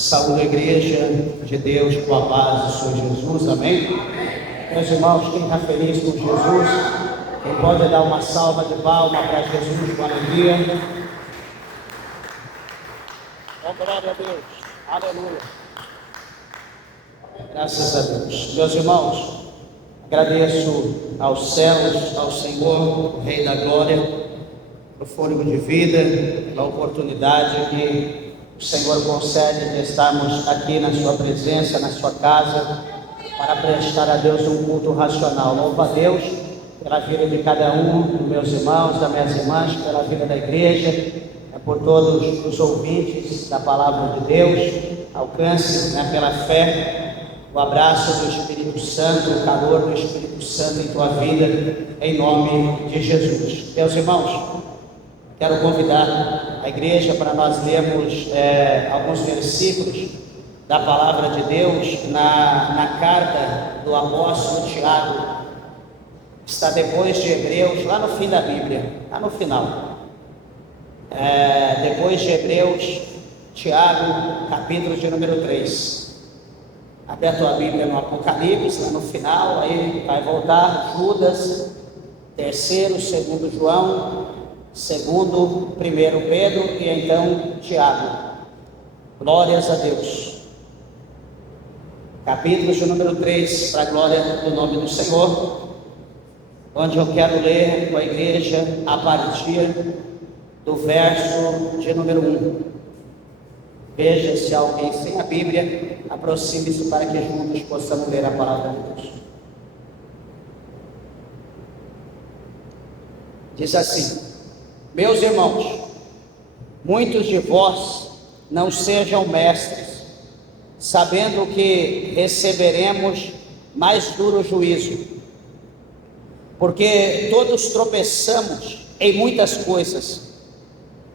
Saúde a igreja de Deus com a paz do Senhor Jesus, amém? Meus irmãos, quem está feliz com Jesus, quem pode dar uma salva de palmas para Jesus com alegria? Oh, glória a Deus, aleluia, graças a Deus. Meus irmãos, agradeço aos céus, ao Senhor, o Rei da Glória, pelo fôlego de vida, pela oportunidade que o Senhor concede de estarmos aqui na sua presença, na sua casa, para prestar a Deus um culto racional. Louvo a Deus pela vida de cada um dos meus irmãos, das minhas irmãs, pela vida da igreja, por todos os ouvintes da palavra de Deus. Alcance pela fé o abraço do Espírito Santo, o calor do Espírito Santo em tua vida, em nome de Jesus. Meus irmãos, quero convidar a igreja para nós lermos alguns versículos da palavra de Deus na carta do apóstolo Tiago. Está depois de Hebreus, lá no fim da Bíblia, lá no final. Depois de Hebreus, Tiago, capítulo de número 3. Abre a tua Bíblia no Apocalipse, lá no final, aí vai voltar Judas, terceiro, segundo João, segundo, primeiro Pedro e então Tiago. Glórias a Deus. Capítulo de número 3, para a glória do nome do Senhor, onde eu quero ler com a igreja a partir do verso de número 1. Veja se alguém sem a Bíblia, aproxime-se para que juntos possamos ler a palavra de Deus. Diz assim: meus irmãos, muitos de vós não sejam mestres, sabendo que receberemos mais duro juízo, porque todos tropeçamos em muitas coisas.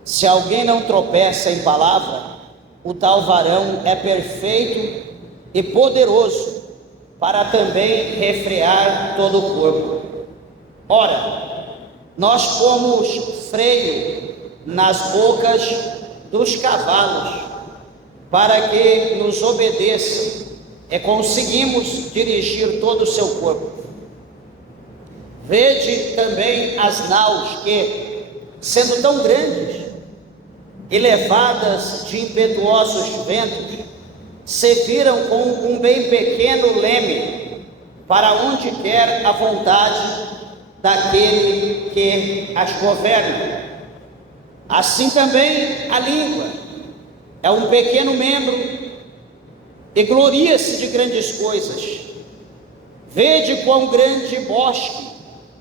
Se alguém não tropeça em palavra, o tal varão é perfeito e poderoso para também refrear todo o corpo. Ora, nós pomos freio nas bocas dos cavalos, para que nos obedeçam, e conseguimos dirigir todo o seu corpo. Vede também as naus que, sendo tão grandes e levadas de impetuosos ventos, se viram com um bem pequeno leme, para onde quer a vontade daquele que as governa. Assim também a língua é um pequeno membro e gloria-se de grandes coisas. Vede quão grande bosque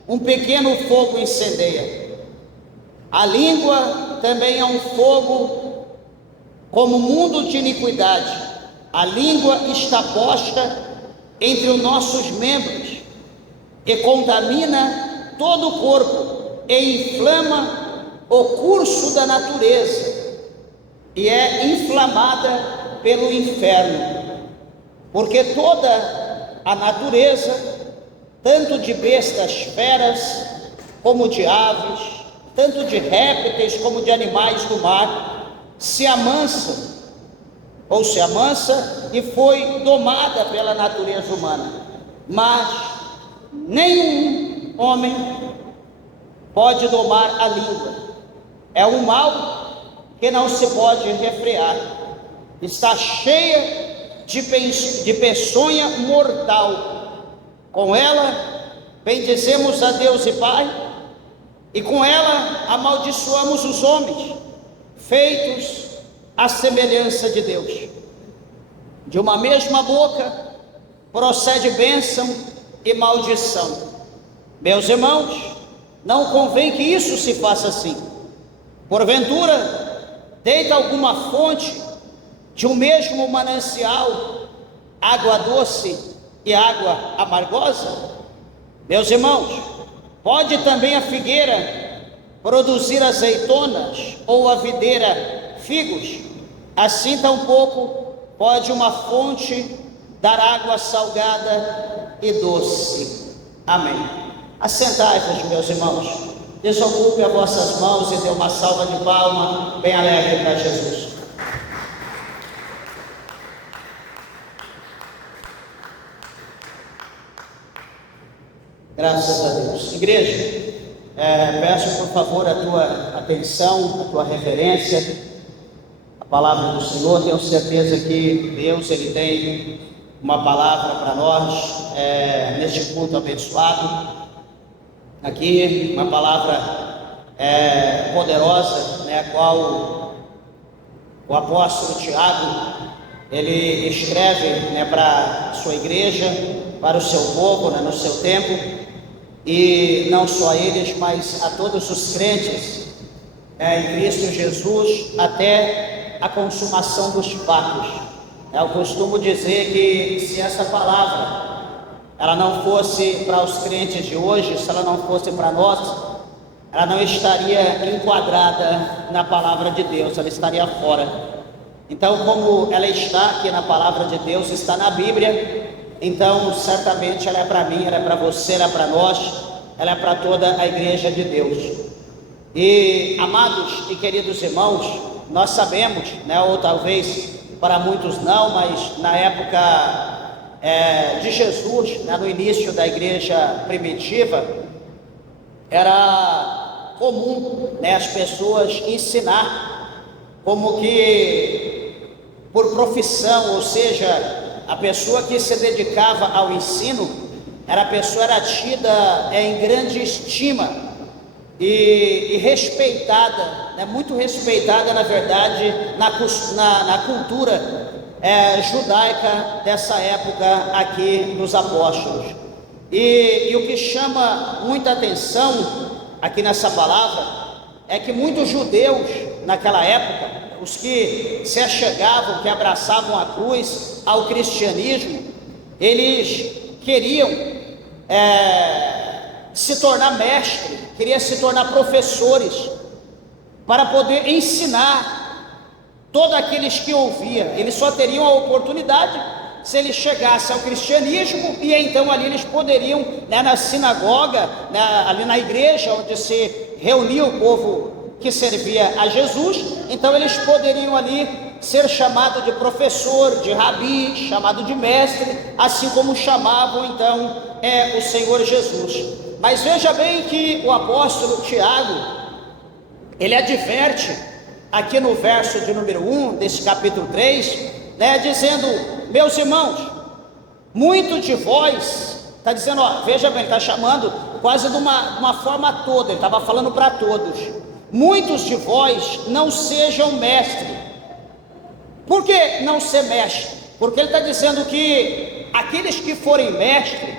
um pequeno fogo incendeia. A língua também é um fogo, como mundo de iniquidade. A língua está posta entre os nossos membros e contamina todo o corpo e inflama o curso da natureza e é inflamada pelo inferno, porque toda a natureza, tanto de bestas feras como de aves, tanto de répteis como de animais do mar, se amansa e foi domada pela natureza humana. Mas nenhum homem pode domar a língua. É um mal que não se pode refrear. Está cheia de peçonha mortal. Com ela bendizemos a Deus e Pai, e com ela amaldiçoamos os homens, feitos à semelhança de Deus. De uma mesma boca procede bênção e maldição. Meus irmãos, não convém que isso se faça assim. Porventura, deita alguma fonte de um mesmo manancial água doce e água amargosa? Meus irmãos, pode também a figueira produzir azeitonas ou a videira figos? Assim tampouco pode uma fonte dar água salgada e doce. Amém. Assentai-vos, meus irmãos. Desocupe as vossas mãos e dê uma salva de palma bem alegre para Jesus. Graças a Deus. Igreja, peço por favor a tua atenção, a tua reverência, a palavra do Senhor. Tenho certeza que Deus Ele tem uma palavra para nós neste culto abençoado. Aqui uma palavra poderosa, a qual o apóstolo Tiago ele escreve para a sua igreja, para o seu povo, no seu tempo. E não só a eles, mas a todos os crentes em Cristo Jesus, até a consumação dos fatos. Eu costumo dizer que se essa palavra ela não fosse para os crentes de hoje, se ela não fosse para nós, ela não estaria enquadrada na palavra de Deus, ela estaria fora. Então, como ela está aqui na palavra de Deus, está na Bíblia, então certamente ela é para mim, ela é para você, ela é para nós, ela é para toda a igreja de Deus. E amados e queridos irmãos, nós sabemos, ou talvez para muitos não, mas na época de Jesus, no início da igreja primitiva, era comum as pessoas ensinar como que por profissão, ou seja, a pessoa que se dedicava ao ensino, a pessoa era tida em grande estima e respeitada, muito respeitada na verdade na cultura judaica dessa época aqui dos apóstolos. E o que chama muita atenção aqui nessa palavra é que muitos judeus naquela época, os que se achegavam, que abraçavam a cruz, ao cristianismo, eles queriam se tornar mestres, queriam se tornar professores, para poder ensinar todos aqueles que ouviam. Eles só teriam a oportunidade se eles chegassem ao cristianismo, e então ali eles poderiam, na sinagoga, ali na igreja onde se reunia o povo que servia a Jesus, então eles poderiam ali ser chamados de professor, de rabi, chamado de mestre, assim como chamavam então o Senhor Jesus. Mas veja bem que o apóstolo Tiago, ele adverte aqui no verso de número 1 desse capítulo 3, dizendo: meus irmãos, muitos de vós, está dizendo, veja bem, está chamando quase de uma forma toda, ele estava falando para todos. Muitos de vós não sejam mestres. Por que não ser mestre? Porque ele está dizendo que aqueles que forem mestres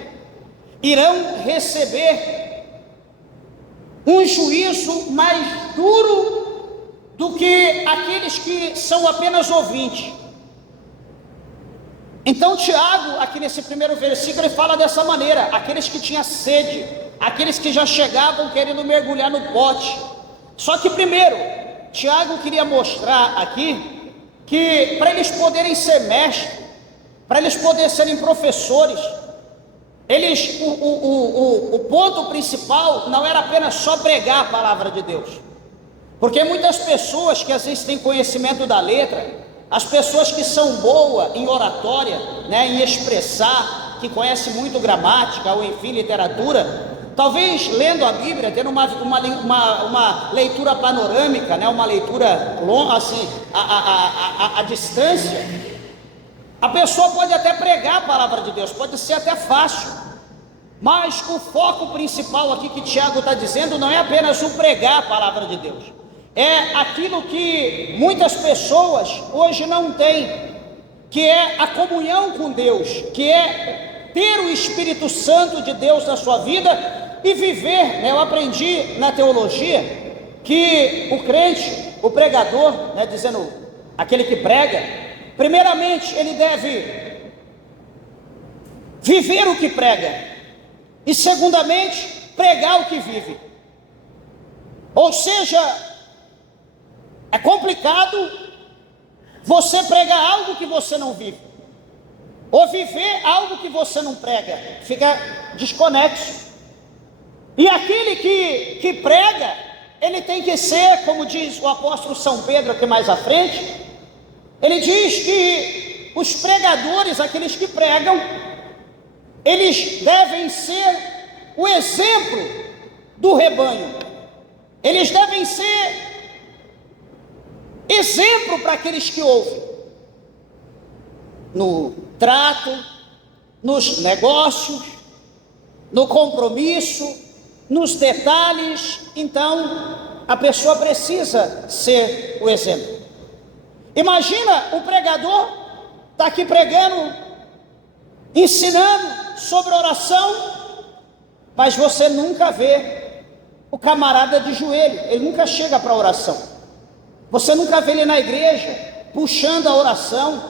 irão receber um juízo mais duro do que aqueles que são apenas ouvintes. Então Tiago, aqui nesse primeiro versículo, ele fala dessa maneira: aqueles que tinham sede, aqueles que já chegavam querendo mergulhar no pote. Só que primeiro, Tiago queria mostrar aqui que para eles poderem ser mestres, para eles poderem serem professores, o ponto principal não era apenas só pregar a palavra de Deus, porque muitas pessoas que às vezes têm conhecimento da letra, as pessoas que são boas em oratória, em expressar, que conhecem muito gramática ou enfim literatura, talvez lendo a Bíblia, tendo uma leitura panorâmica, uma leitura longa, assim, a distância, a pessoa pode até pregar a palavra de Deus, pode ser até fácil, mas o foco principal aqui que Tiago está dizendo não é apenas o pregar a palavra de Deus, é aquilo que muitas pessoas hoje não têm, que é a comunhão com Deus, que é ter o Espírito Santo de Deus na sua vida e viver. Eu aprendi na teologia que o crente, o pregador, dizendo aquele que prega, primeiramente ele deve viver o que prega, e segundamente pregar o que vive. Ou seja, é complicado você pregar algo que você não vive, ou viver algo que você não prega, fica desconexo. E aquele que prega, ele tem que ser, como diz o apóstolo São Pedro aqui mais à frente, ele diz que os pregadores, aqueles que pregam, eles devem ser o exemplo do rebanho. Eles devem ser exemplo para aqueles que ouvem, no trato, nos negócios, no compromisso, nos detalhes. Então, a pessoa precisa ser o exemplo. Imagina o pregador está aqui pregando, ensinando sobre oração, mas você nunca vê o camarada de joelho, ele nunca chega para a oração. Você nunca vê ele na igreja, puxando a oração,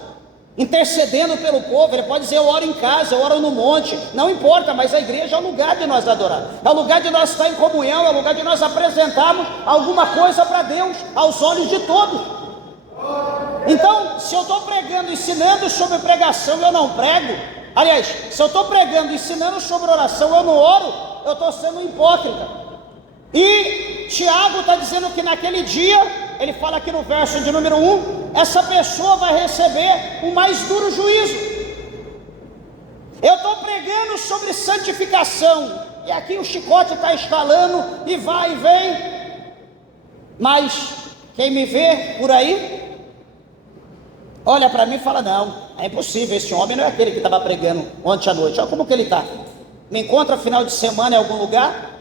intercedendo pelo povo. Ele pode dizer: eu oro em casa, eu oro no monte, não importa, mas a igreja é o lugar de nós adorar, é o lugar de nós estar em comunhão, é o lugar de nós apresentarmos alguma coisa para Deus, aos olhos de todos. Então, se eu estou pregando, ensinando sobre pregação, eu não prego. Aliás, se eu estou pregando, ensinando sobre oração, eu não oro, eu estou sendo hipócrita. E Tiago está dizendo que naquele dia, ele fala aqui no verso de número 1, essa pessoa vai receber um mais duro juízo. Eu estou pregando sobre santificação, e aqui o chicote está estalando, e vai e vem, mas quem me vê por aí, olha para mim e fala: não, é impossível, esse homem não é aquele que estava pregando ontem à noite, olha como que ele está. Me encontra final de semana em algum lugar.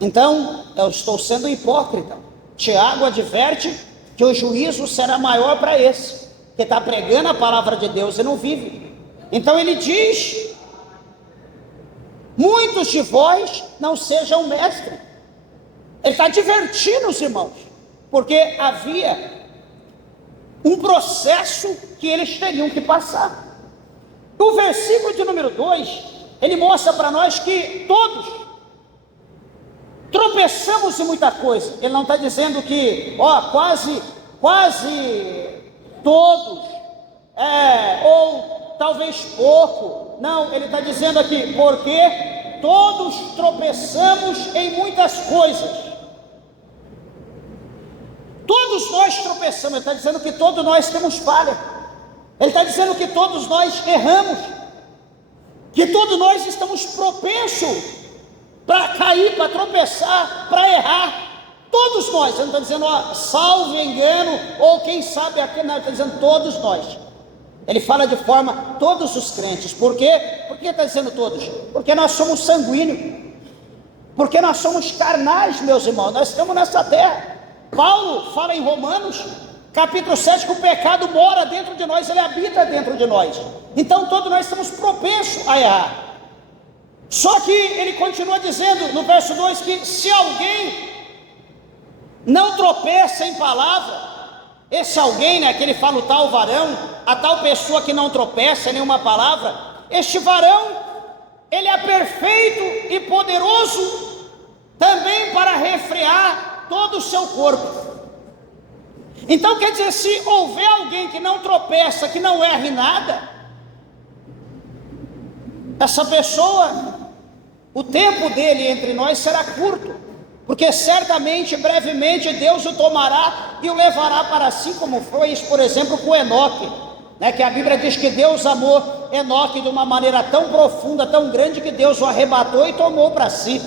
Então, eu estou sendo hipócrita. Tiago adverte que o juízo será maior para esse, que está pregando a palavra de Deus e não vive. Então ele diz: muitos de vós não sejam mestres. Ele está advertindo os irmãos, porque havia um processo que eles teriam que passar. O versículo de número 2, ele mostra para nós que todos tropeçamos em muita coisa. Ele não está dizendo que, quase todos, ou talvez pouco. Não, ele está dizendo aqui, porque todos tropeçamos em muitas coisas. Todos nós tropeçamos. Ele está dizendo que todos nós temos falha. Ele está dizendo que todos nós erramos, que todos nós estamos propensos para cair, para tropeçar, para errar. Todos nós. Ele não está dizendo, salvo engano, ou quem sabe aqui, não, ele está dizendo todos nós. Ele fala de forma, todos os crentes. Por quê? Por que está dizendo todos? Porque nós somos sanguíneos, porque nós somos carnais, meus irmãos, nós estamos nessa terra. Paulo fala em Romanos, capítulo 7, que o pecado mora dentro de nós, ele habita dentro de nós. Então todos nós estamos propensos a errar. Só que ele continua dizendo no verso 2 que se alguém não tropeça em palavra, esse alguém, né, que ele fala o tal varão, a tal pessoa que não tropeça em nenhuma palavra, este varão, ele é perfeito e poderoso também para refrear todo o seu corpo. Então quer dizer, se houver alguém que não tropeça, que não erra em nada, essa pessoa, o tempo dele entre nós será curto, porque certamente, brevemente, Deus o tomará e o levará para si, como foi, por exemplo, com Enoque, né, que a Bíblia diz que Deus amou Enoque de uma maneira tão profunda, tão grande, que Deus o arrebatou e tomou para si.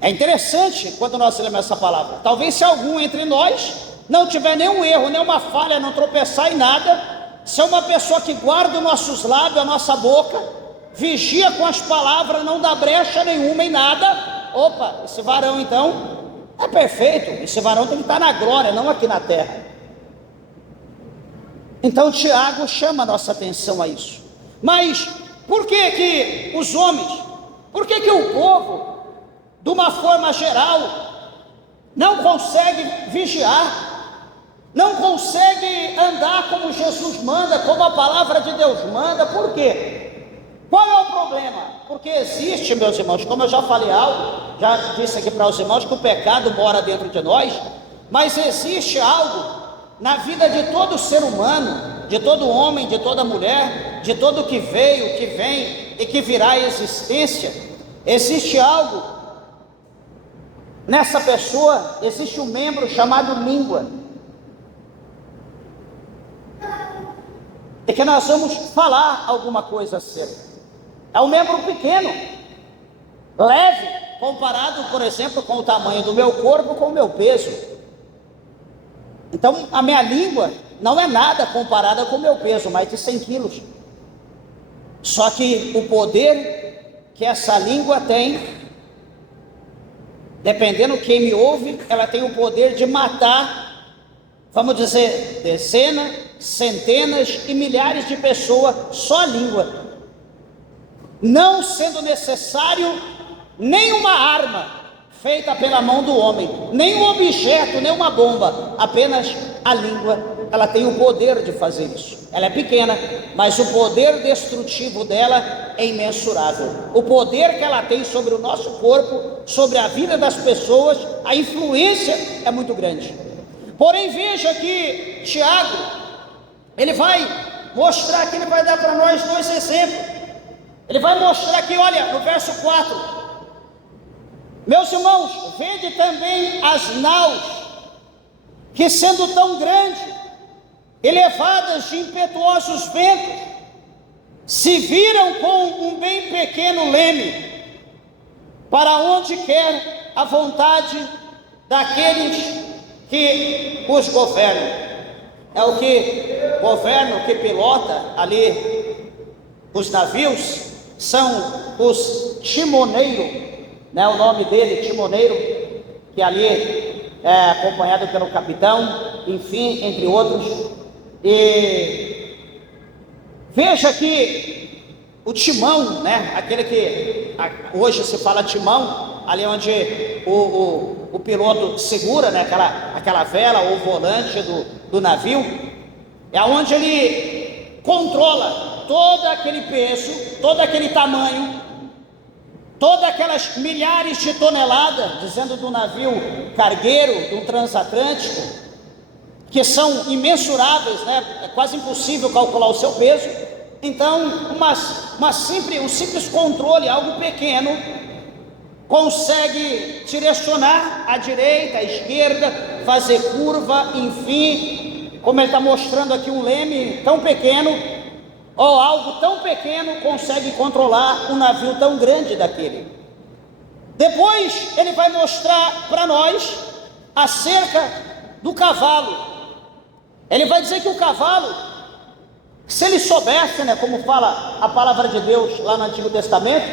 É interessante quando nós lemos essa palavra. Talvez se algum entre nós não tiver nenhum erro, nenhuma falha, não tropeçar em nada, se é uma pessoa que guarda os nossos lábios, a nossa boca, vigia com as palavras, não dá brecha nenhuma em nada, opa, esse varão então é perfeito, esse varão tem que estar na glória, não aqui na terra. Então Tiago chama a nossa atenção a isso. Mas por que que os homens, por que que o povo, de uma forma geral, não consegue vigiar, não consegue andar como Jesus manda, como a palavra de Deus manda? Por quê? Qual é o problema? Porque existe, meus irmãos, como eu já falei algo, já disse aqui para os irmãos, que o pecado mora dentro de nós, mas existe algo na vida de todo ser humano, de todo homem, de toda mulher, de todo que veio, que vem e que virá à existência. Existe algo nessa pessoa, existe um membro chamado língua, e que nós vamos falar alguma coisa acerca. É um membro pequeno, leve, comparado, por exemplo, com o tamanho do meu corpo, com o meu peso. Então, a minha língua não é nada comparada com o meu peso, mais de 100 quilos. Só que o poder que essa língua tem, dependendo de quem me ouve, ela tem o poder de matar, vamos dizer, dezenas, centenas e milhares de pessoas, só a língua. Não sendo necessário nenhuma arma feita pela mão do homem, nenhum objeto, nenhuma bomba, apenas a língua. Ela tem o poder de fazer isso. Ela é pequena, mas o poder destrutivo dela é imensurável. O poder que ela tem sobre o nosso corpo, sobre a vida das pessoas, a influência é muito grande. Porém, veja que Tiago, ele vai mostrar aqui, ele vai dar para nós dois exemplos. Ele vai mostrar aqui, olha, no verso 4: meus irmãos, vede também as naus, que sendo tão grandes, elevadas de impetuosos ventos, se viram com um bem pequeno leme, para onde quer a vontade daqueles que os governam. É o que governa, o que pilota ali os navios, são os timoneiros, né? O nome dele, timoneiro, que ali é acompanhado pelo capitão, enfim, entre outros. E veja que o timão, né? Aquele que hoje se fala timão, ali onde o piloto segura, né? aquela vela ou volante do navio, é onde ele controla todo aquele peso, todo aquele tamanho, todas aquelas milhares de toneladas, dizendo do navio cargueiro, do transatlântico, que são imensuráveis, né? É quase impossível calcular o seu peso. Então, um simples controle, algo pequeno, consegue direcionar à direita, à esquerda, fazer curva, enfim, como ele está mostrando aqui, um leme tão pequeno, ou algo tão pequeno consegue controlar um navio tão grande daquele. Depois ele vai mostrar para nós acerca do cavalo. Ele vai dizer que o cavalo, se ele soubesse, né, como fala a palavra de Deus lá no Antigo Testamento,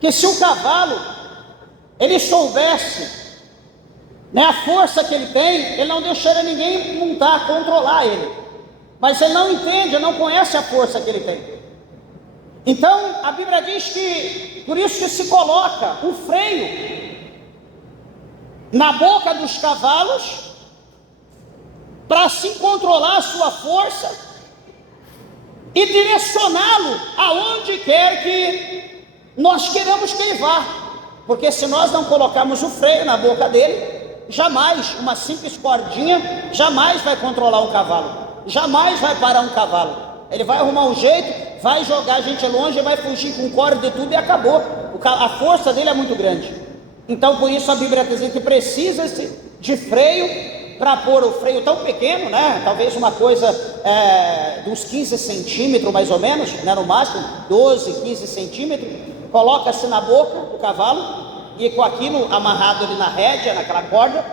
que se o cavalo ele soubesse, né, a força que ele tem, ele não deixaria ninguém montar, controlar ele. Mas ele não entende, ele não conhece a força que ele tem. Então a Bíblia diz que, por isso que se coloca o freio na boca dos cavalos, para assim controlar a sua força e direcioná-lo aonde quer que nós queremos que ele vá. Porque se nós não colocarmos o freio na boca dele, jamais, uma simples cordinha jamais vai controlar um cavalo. Jamais vai parar um cavalo. Ele vai arrumar um jeito, vai jogar a gente longe, vai fugir com corda e tudo e acabou. A força dele é muito grande. Então por isso a Bíblia diz que precisa-se de freio para pôr o freio tão pequeno, né? Talvez uma coisa de uns 15 centímetros mais ou menos, né? No máximo 12, 15 centímetros. Coloca-se na boca do cavalo e com aquilo amarrado ali na rédea, naquela corda,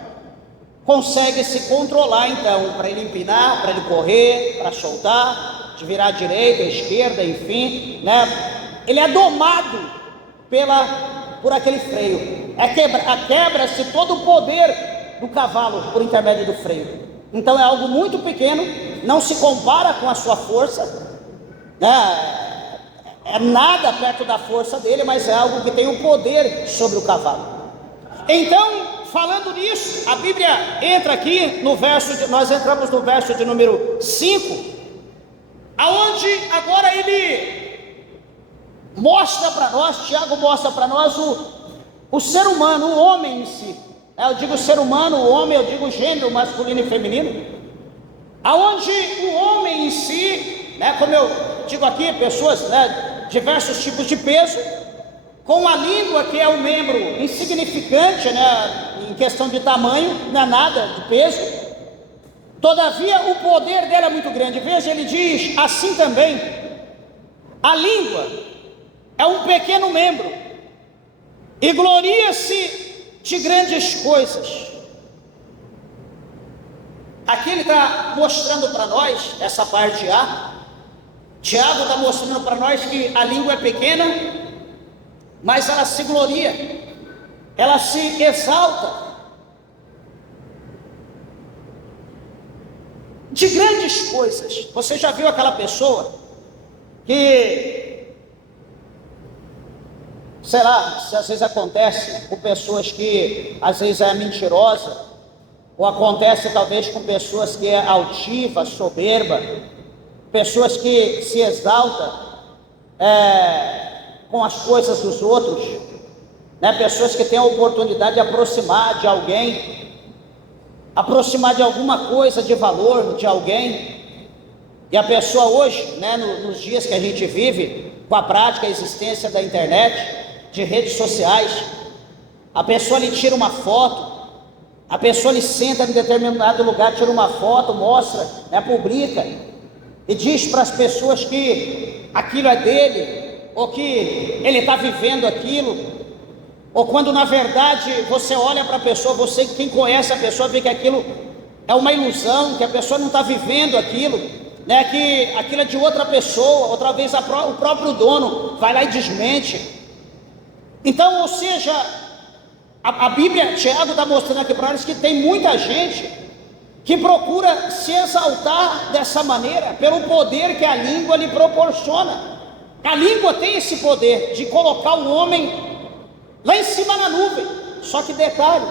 consegue se controlar então, para ele empinar, para ele correr, para soltar, de virar à direita, à esquerda, enfim, né? Ele é domado por aquele freio. Quebra-se todo o poder do cavalo por intermédio do freio. Então é algo muito pequeno, não se compara com a sua força, né? É nada perto da força dele, mas é algo que tem um poder sobre o cavalo. Então, falando nisso, a Bíblia entra aqui no nós entramos no verso de número 5, aonde agora ele mostra para nós, Tiago mostra para nós o ser humano, o homem em si. Eu digo ser humano, o homem, eu digo gênero masculino e feminino, aonde o homem em si, né, como eu digo aqui, pessoas, né, diversos tipos de peso, com a língua que é um membro insignificante, né, em questão de tamanho, não é nada de peso, todavia o poder dela é muito grande. Veja, ele diz assim também: a língua é um pequeno membro e gloria-se de grandes coisas. Aqui ele está mostrando para nós, essa parte A, Tiago está mostrando para nós que a língua é pequena, mas ela se gloria, ela se exalta de grandes coisas. Você já viu aquela pessoa que, sei lá, se às vezes acontece com pessoas que às vezes é mentirosa, ou acontece talvez com pessoas que é altiva, soberba, pessoas que se exaltam com as coisas dos outros, né? Pessoas que têm a oportunidade de aproximar de alguém, aproximar de alguma coisa de valor de alguém, e a pessoa hoje, né, nos dias que a gente vive, com a prática, a existência da internet, de redes sociais, a pessoa lhe tira uma foto, a pessoa lhe senta em determinado lugar, tira uma foto, mostra, né, publica, e diz para as pessoas que aquilo é dele, ou que ele está vivendo aquilo, ou quando na verdade você olha para a pessoa, você, quem conhece a pessoa, vê que aquilo é uma ilusão, que a pessoa não está vivendo aquilo, né, que aquilo é de outra pessoa, outra vez o próprio dono vai lá e desmente. Então, ou seja, a Bíblia, Tiago está mostrando aqui para nós que tem muita gente que procura se exaltar dessa maneira, pelo poder que a língua lhe proporciona. A língua tem esse poder de colocar o homem lá em cima na nuvem. Só que detalhe,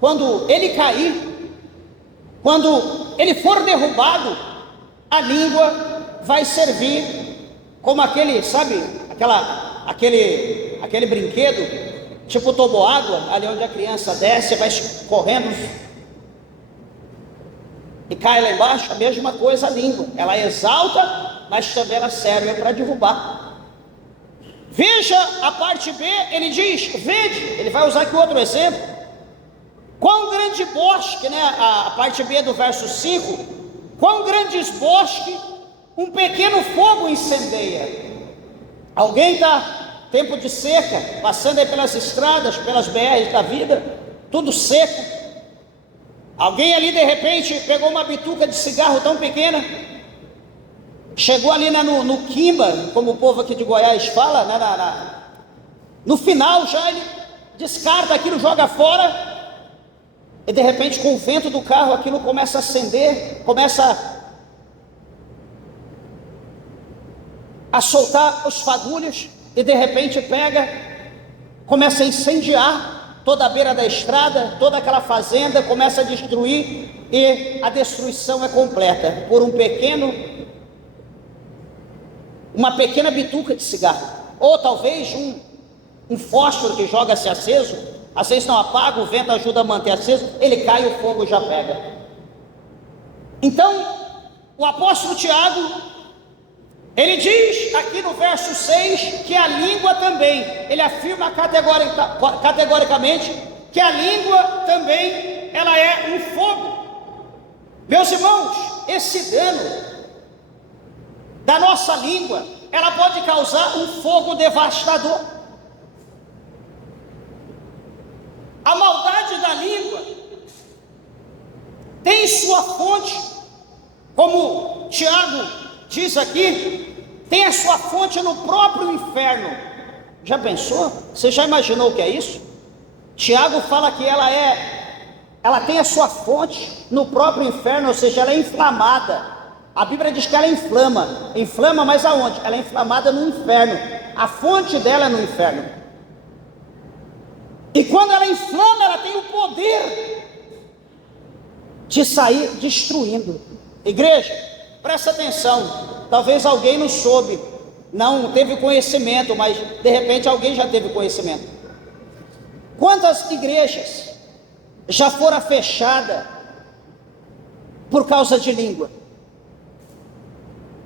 quando ele cair, quando ele for derrubado, a língua vai servir como aquele, sabe, aquele brinquedo, tipo toboágua, ali onde a criança desce, vai correndo e cai lá embaixo. A mesma coisa a língua, ela exalta, mas também ela serve para derrubar. Veja a parte B, ele diz, vede, ele vai usar aqui outro exemplo, quão grande bosque, né, a parte B do verso 5, quão grandes bosques um pequeno fogo incendeia. Alguém está, tempo de seca, passando aí pelas estradas, pelas BRs da vida, tudo seco, alguém ali de repente pegou uma bituca de cigarro tão pequena, chegou ali no quimba, como o povo aqui de Goiás fala, né, no final já ele descarta aquilo, joga fora, e de repente com o vento do carro aquilo começa a acender, começa a soltar os fagulhos, e de repente pega, começa a incendiar toda a beira da estrada, toda aquela fazenda, começa a destruir, e a destruição é completa por uma pequena bituca de cigarro, ou talvez um fósforo que joga-se aceso, às vezes não apaga, o vento ajuda a manter aceso, ele cai e o fogo já pega. Então, o apóstolo Tiago, ele diz aqui no verso 6, que a língua também, ele afirma categoricamente, que a língua também, ela é um fogo. Meus irmãos, esse dano da nossa língua, ela pode causar um fogo devastador. A maldade da língua tem sua fonte, como Tiago diz aqui, tem a sua fonte no próprio inferno. Já pensou? Você já imaginou o que é isso? Tiago fala que ela tem a sua fonte no próprio inferno, ou seja, ela é inflamada. A Bíblia diz que ela inflama, mas aonde? Ela é inflamada no inferno, a fonte dela é no inferno. E quando ela inflama, ela tem o poder de sair destruindo. Igreja, presta atenção, talvez alguém não soube, não teve conhecimento, mas de repente alguém já teve conhecimento. Quantas igrejas já foram fechadas por causa de língua?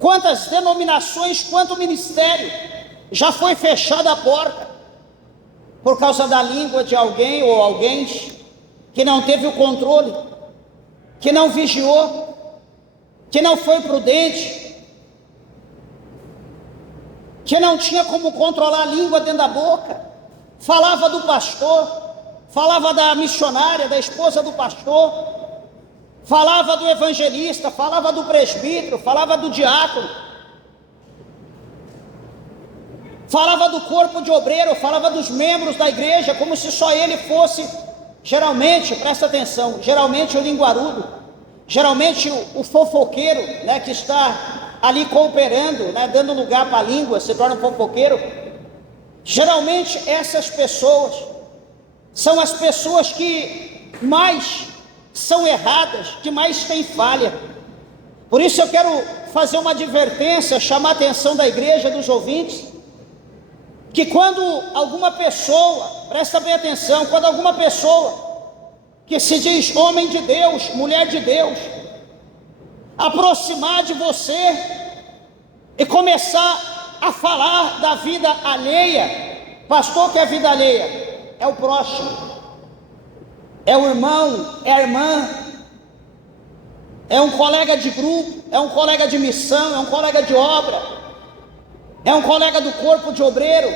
Quantas denominações, quanto ministério já foi fechada a porta por causa da língua de alguém ou alguém que não teve o controle, que não vigiou, que não foi prudente, que não tinha como controlar a língua dentro da boca, falava do pastor, falava da missionária, da esposa do pastor, falava do evangelista, falava do presbítero, falava do diácono, falava do corpo de obreiro, falava dos membros da igreja, como se só ele fosse, geralmente, presta atenção, geralmente o linguarudo, geralmente o fofoqueiro, né, que está ali cooperando, né, dando lugar para a língua, se torna um fofoqueiro. Geralmente essas pessoas são as pessoas que mais são erradas, que mais têm falha. Por isso eu quero fazer uma advertência, chamar a atenção da igreja, dos ouvintes, que quando alguma pessoa, presta bem atenção, quando alguma pessoa que se diz homem de Deus, mulher de Deus, aproximar de você e começar a falar da vida alheia, pastor, que é vida alheia? É o próximo, é o irmão, é a irmã, é um colega de grupo, é um colega de missão, é um colega de obra, é um colega do corpo de obreiro,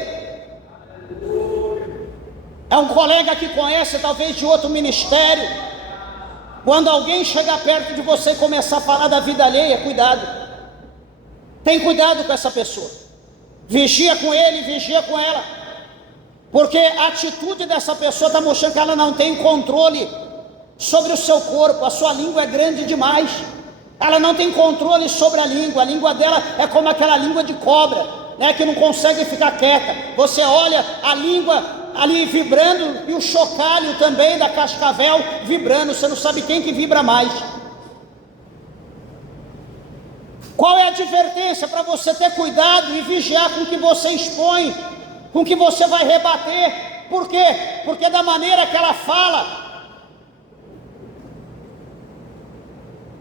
é um colega que conhece talvez de outro ministério. Quando alguém chegar perto de você e começar a falar da vida alheia, cuidado, tem cuidado com essa pessoa, vigia com ele, vigia com ela, porque a atitude dessa pessoa está mostrando que ela não tem controle sobre o seu corpo, a sua língua é grande demais, ela não tem controle sobre a língua dela é como aquela língua de cobra, né, que não consegue ficar quieta. Você olha a língua ali vibrando e o chocalho também da cascavel vibrando, você não sabe quem que vibra mais. Qual é a advertência? Para você ter cuidado e vigiar com o que você expõe, com o que você vai rebater. Por quê? Porque da maneira que ela fala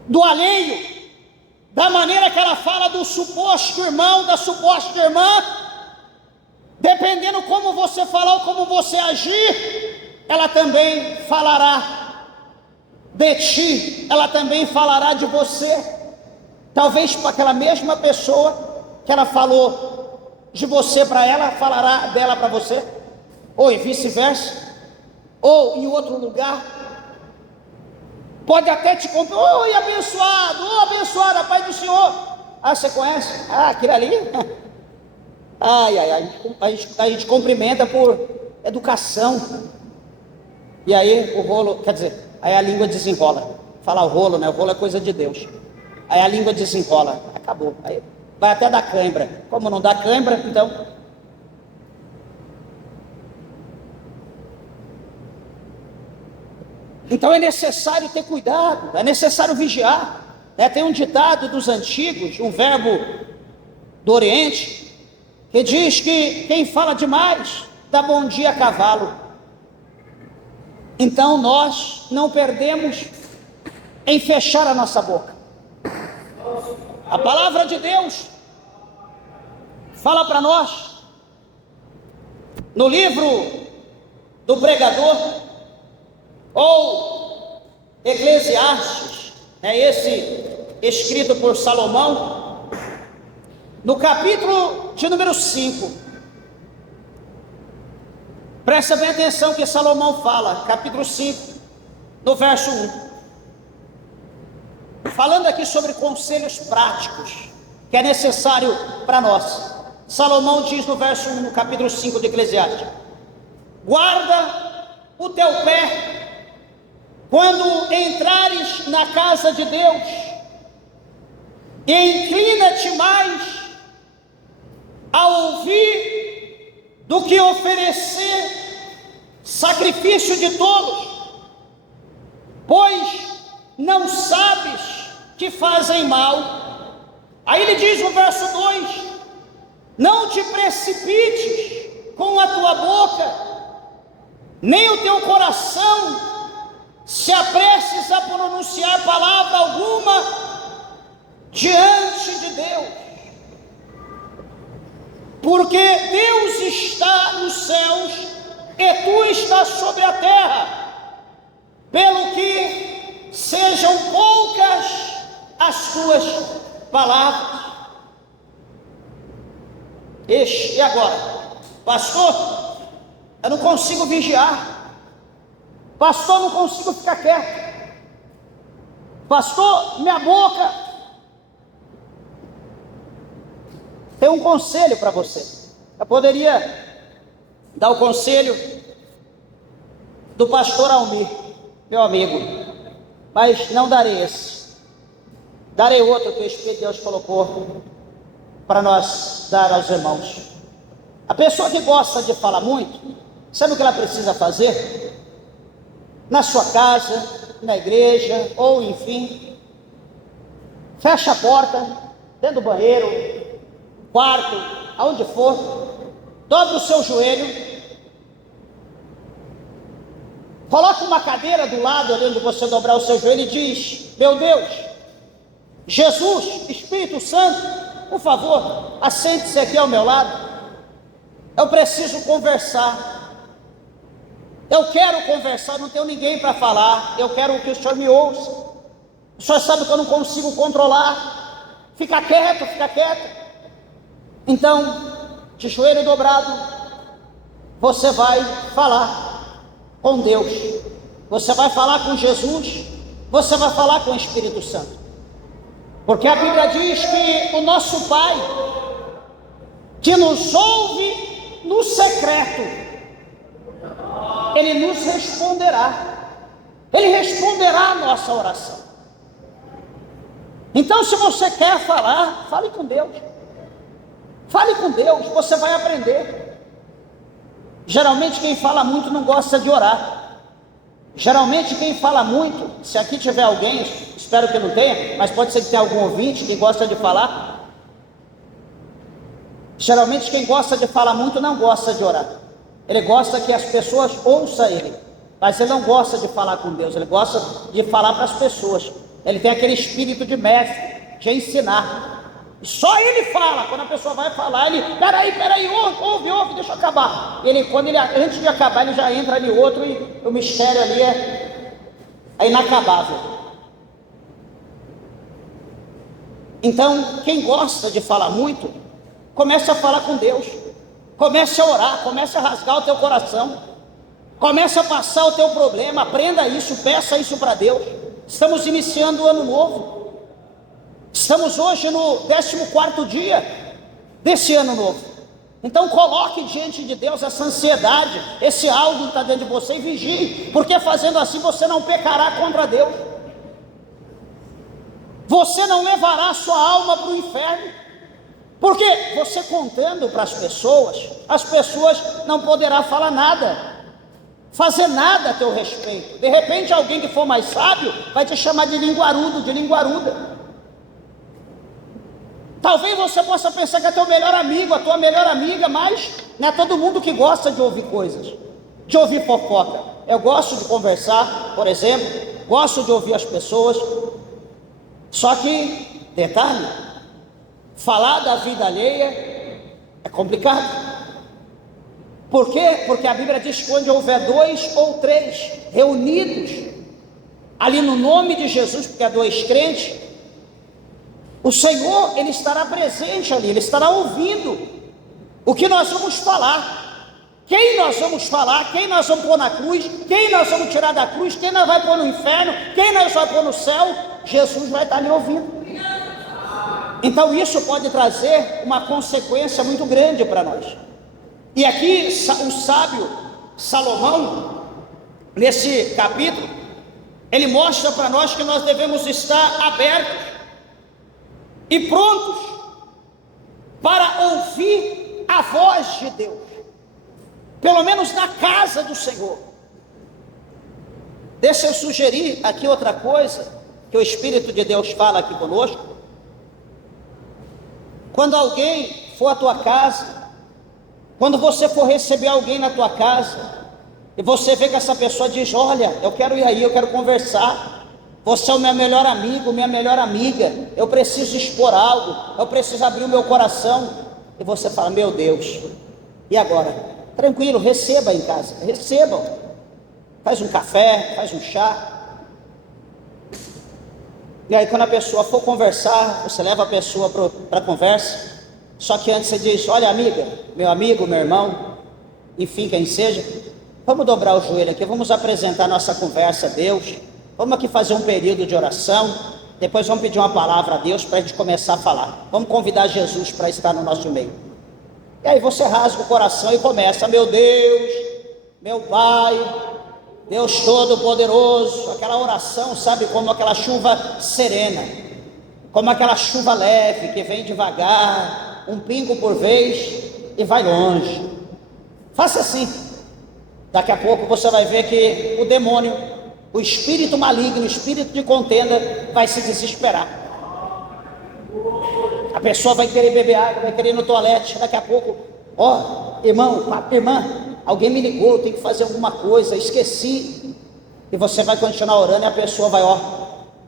do alheio, da maneira que ela fala do suposto irmão, da suposta irmã, dependendo como você falar ou como você agir, ela também falará de ti, ela também falará de você. Talvez para aquela mesma pessoa que ela falou de você para ela, falará dela para você, ou vice-versa, ou em outro lugar. Pode até te comprar, oi abençoado, a paz do Senhor. Ah, você conhece? Ah, aquele ali? A gente cumprimenta por educação. E aí o rolo, quer dizer, aí a língua desenrola. Falar o rolo, né? O rolo é coisa de Deus. Aí a língua desenrola, acabou. Aí vai até dar cãibra. Como não dá cãibra, então é necessário ter cuidado, é necessário vigiar. Tem um ditado dos antigos, um verbo do Oriente, que diz que quem fala demais dá bom dia a cavalo. Então nós não perdemos em fechar a nossa boca. A palavra de Deus fala para nós no livro do pregador, ou Eclesiastes, esse escrito por Salomão, no capítulo de número 5, presta bem atenção que Salomão fala, capítulo 5, no verso 1, falando aqui sobre conselhos práticos, que é necessário para nós. Salomão diz no verso 1, no capítulo 5 de Eclesiastes: guarda o teu pé quando entrares na casa de Deus, e inclina-te mais a ouvir do que oferecer sacrifício de todos, pois não sabes que fazem mal. Aí ele diz no verso 2: não te precipites com a tua boca, nem o teu coração se apresses a pronunciar palavra alguma diante de Deus, porque Deus está nos céus e tu estás sobre a terra, pelo que sejam poucas as tuas palavras. Ixi, e agora? Pastor, eu não consigo vigiar. Pastor, eu não consigo ficar quieto. Pastor, minha boca. Tem um conselho para você. Eu poderia dar o conselho do pastor Almir, meu amigo, mas não darei esse. Darei outro que o Espírito de Deus colocou para nós dar aos irmãos. A pessoa que gosta de falar muito, sabe o que ela precisa fazer? Na sua casa, na igreja, ou enfim, fecha a porta, dentro do banheiro, quarto, aonde for, dobra o seu joelho, coloca uma cadeira do lado ali onde você dobrar o seu joelho e diz: meu Deus, Jesus, Espírito Santo, por favor, assente-se aqui ao meu lado. Eu preciso conversar. Eu quero conversar, não tenho ninguém para falar. Eu quero que o Senhor me ouça. O Senhor sabe que eu não consigo controlar. Fica quieto, fica quieto. Então, de joelho dobrado, você vai falar com Deus. Você vai falar com Jesus. Você vai falar com o Espírito Santo. Porque a Bíblia diz que o nosso Pai, que nos ouve no secreto, Ele nos responderá. Ele responderá a nossa oração. Então, se você quer falar, fale com Deus. Fale com Deus, você vai aprender. Geralmente quem fala muito não gosta de orar. Geralmente quem fala muito, se aqui tiver alguém, espero que não tenha, mas pode ser que tenha algum ouvinte que gosta de falar. Geralmente quem gosta de falar muito não gosta de orar. Ele gosta que as pessoas ouçam ele, mas ele não gosta de falar com Deus, ele gosta de falar para as pessoas. Ele tem aquele espírito de mestre, de ensinar. Só ele fala. Quando a pessoa vai falar, ele, peraí, ouve, deixa eu acabar. Antes de acabar, ele já entra ali outro e o mistério ali é inacabável. Então, quem gosta de falar muito, comece a falar com Deus. Comece a orar, comece a rasgar o teu coração. Comece a passar o teu problema, aprenda isso, peça isso para Deus. Estamos iniciando o ano novo. Estamos hoje no 14º dia desse ano novo. Então coloque diante de Deus essa ansiedade, esse algo que está dentro de você e vigie, porque fazendo assim você não pecará contra Deus. Você não levará a sua alma para o inferno, porque você contando para as pessoas não poderá falar nada, fazer nada a teu respeito. De repente alguém que for mais sábio vai te chamar de linguarudo, de linguaruda. Talvez você possa pensar que é teu melhor amigo, a tua melhor amiga, mas não é todo mundo que gosta de ouvir coisas, de ouvir fofoca. Eu gosto de conversar, por exemplo, gosto de ouvir as pessoas, só que, detalhe, falar da vida alheia é complicado. Por quê? Porque a Bíblia diz que onde houver 2 ou 3 reunidos, ali no nome de Jesus, porque é 2 crentes, o Senhor, Ele estará presente ali, Ele estará ouvindo o que nós vamos falar, quem nós vamos falar, quem nós vamos pôr na cruz, quem nós vamos tirar da cruz, quem nós vamos pôr no inferno, quem nós vamos pôr no céu. Jesus vai estar ali ouvindo. Então isso pode trazer uma consequência muito grande para nós. E aqui o sábio Salomão, nesse capítulo, ele mostra para nós que nós devemos estar abertos e prontos para ouvir a voz de Deus, pelo menos na casa do Senhor. Deixa eu sugerir aqui outra coisa, que o Espírito de Deus fala aqui conosco. Quando alguém for à tua casa, quando você for receber alguém na tua casa, e você vê que essa pessoa diz: olha, eu quero ir aí, eu quero conversar, você é o meu melhor amigo, minha melhor amiga, eu preciso expor algo, eu preciso abrir o meu coração, e você fala: meu Deus, e agora? Tranquilo, receba em casa, recebam, faz um café, faz um chá, e aí quando a pessoa for conversar, você leva a pessoa para a conversa, Só que antes você diz: olha, amiga, meu amigo, meu irmão, enfim, quem seja, vamos dobrar o joelho aqui, vamos apresentar nossa conversa a Deus, vamos aqui fazer um período de oração, depois vamos pedir uma palavra a Deus para a gente começar a falar, vamos convidar Jesus para estar no nosso meio. E aí você rasga o coração e começa: meu Deus, meu Pai, Deus Todo-Poderoso, aquela oração, sabe, como aquela chuva serena, como aquela chuva leve que vem devagar, um pingo por vez e vai longe. Faça assim. Daqui a pouco você vai ver que o demônio, o espírito maligno, o espírito de contenda vai se desesperar. A pessoa vai querer beber água, vai querer ir no toalete. Daqui a pouco: ó, irmão, irmã, alguém me ligou, eu tenho que fazer alguma coisa, esqueci. E você vai continuar orando e a pessoa vai, ó,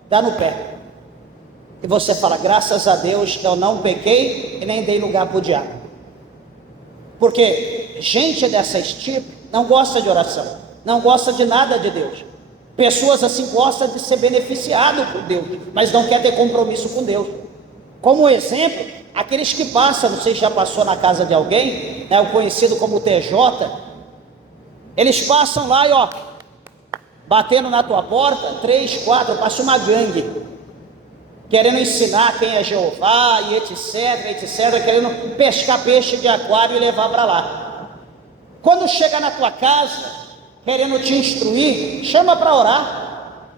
dar no pé. E você fala: graças a Deus eu não pequei e nem dei lugar para o diabo. Porque gente dessas tipo não gosta de oração, não gosta de nada de Deus. Pessoas assim gostam de ser beneficiado por Deus, mas não quer ter compromisso com Deus. Como exemplo, aqueles que passam, não sei se já passou na casa de alguém, né, o conhecido como TJ, eles passam lá e ó, batendo na tua porta, 3, 4, passa uma gangue, querendo ensinar quem é Jeová e etc, querendo pescar peixe de aquário e levar para lá. Quando chega na tua casa, querendo te instruir, chama para orar.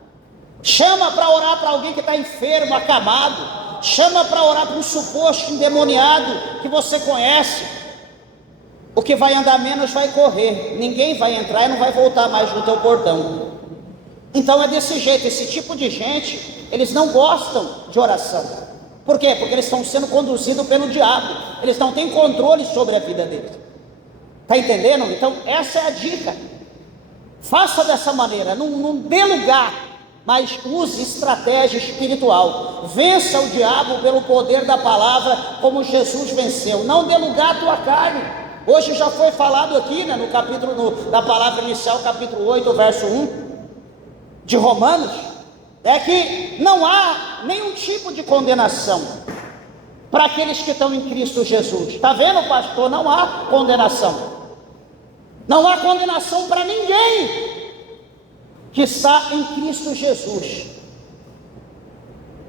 Chama para orar para alguém que está enfermo, acamado. Chama para orar para um suposto endemoniado que você conhece. O que vai andar menos vai correr. Ninguém vai entrar e não vai voltar mais no teu portão. Então é desse jeito. Esse tipo de gente, eles não gostam de oração. Por quê? Porque eles estão sendo conduzidos pelo diabo. Eles não têm controle sobre a vida deles. Está entendendo? Então essa é a dica. Faça dessa maneira, não dê lugar, mas use estratégia espiritual. Vença o diabo pelo poder da palavra, como Jesus venceu. Não dê lugar à tua carne. Hoje já foi falado aqui, né, no capítulo da palavra inicial, capítulo 8, verso 1 de Romanos, é que não há nenhum tipo de condenação para aqueles que estão em Cristo Jesus. Está vendo, pastor? Não há condenação. Não há condenação para ninguém que está em Cristo Jesus.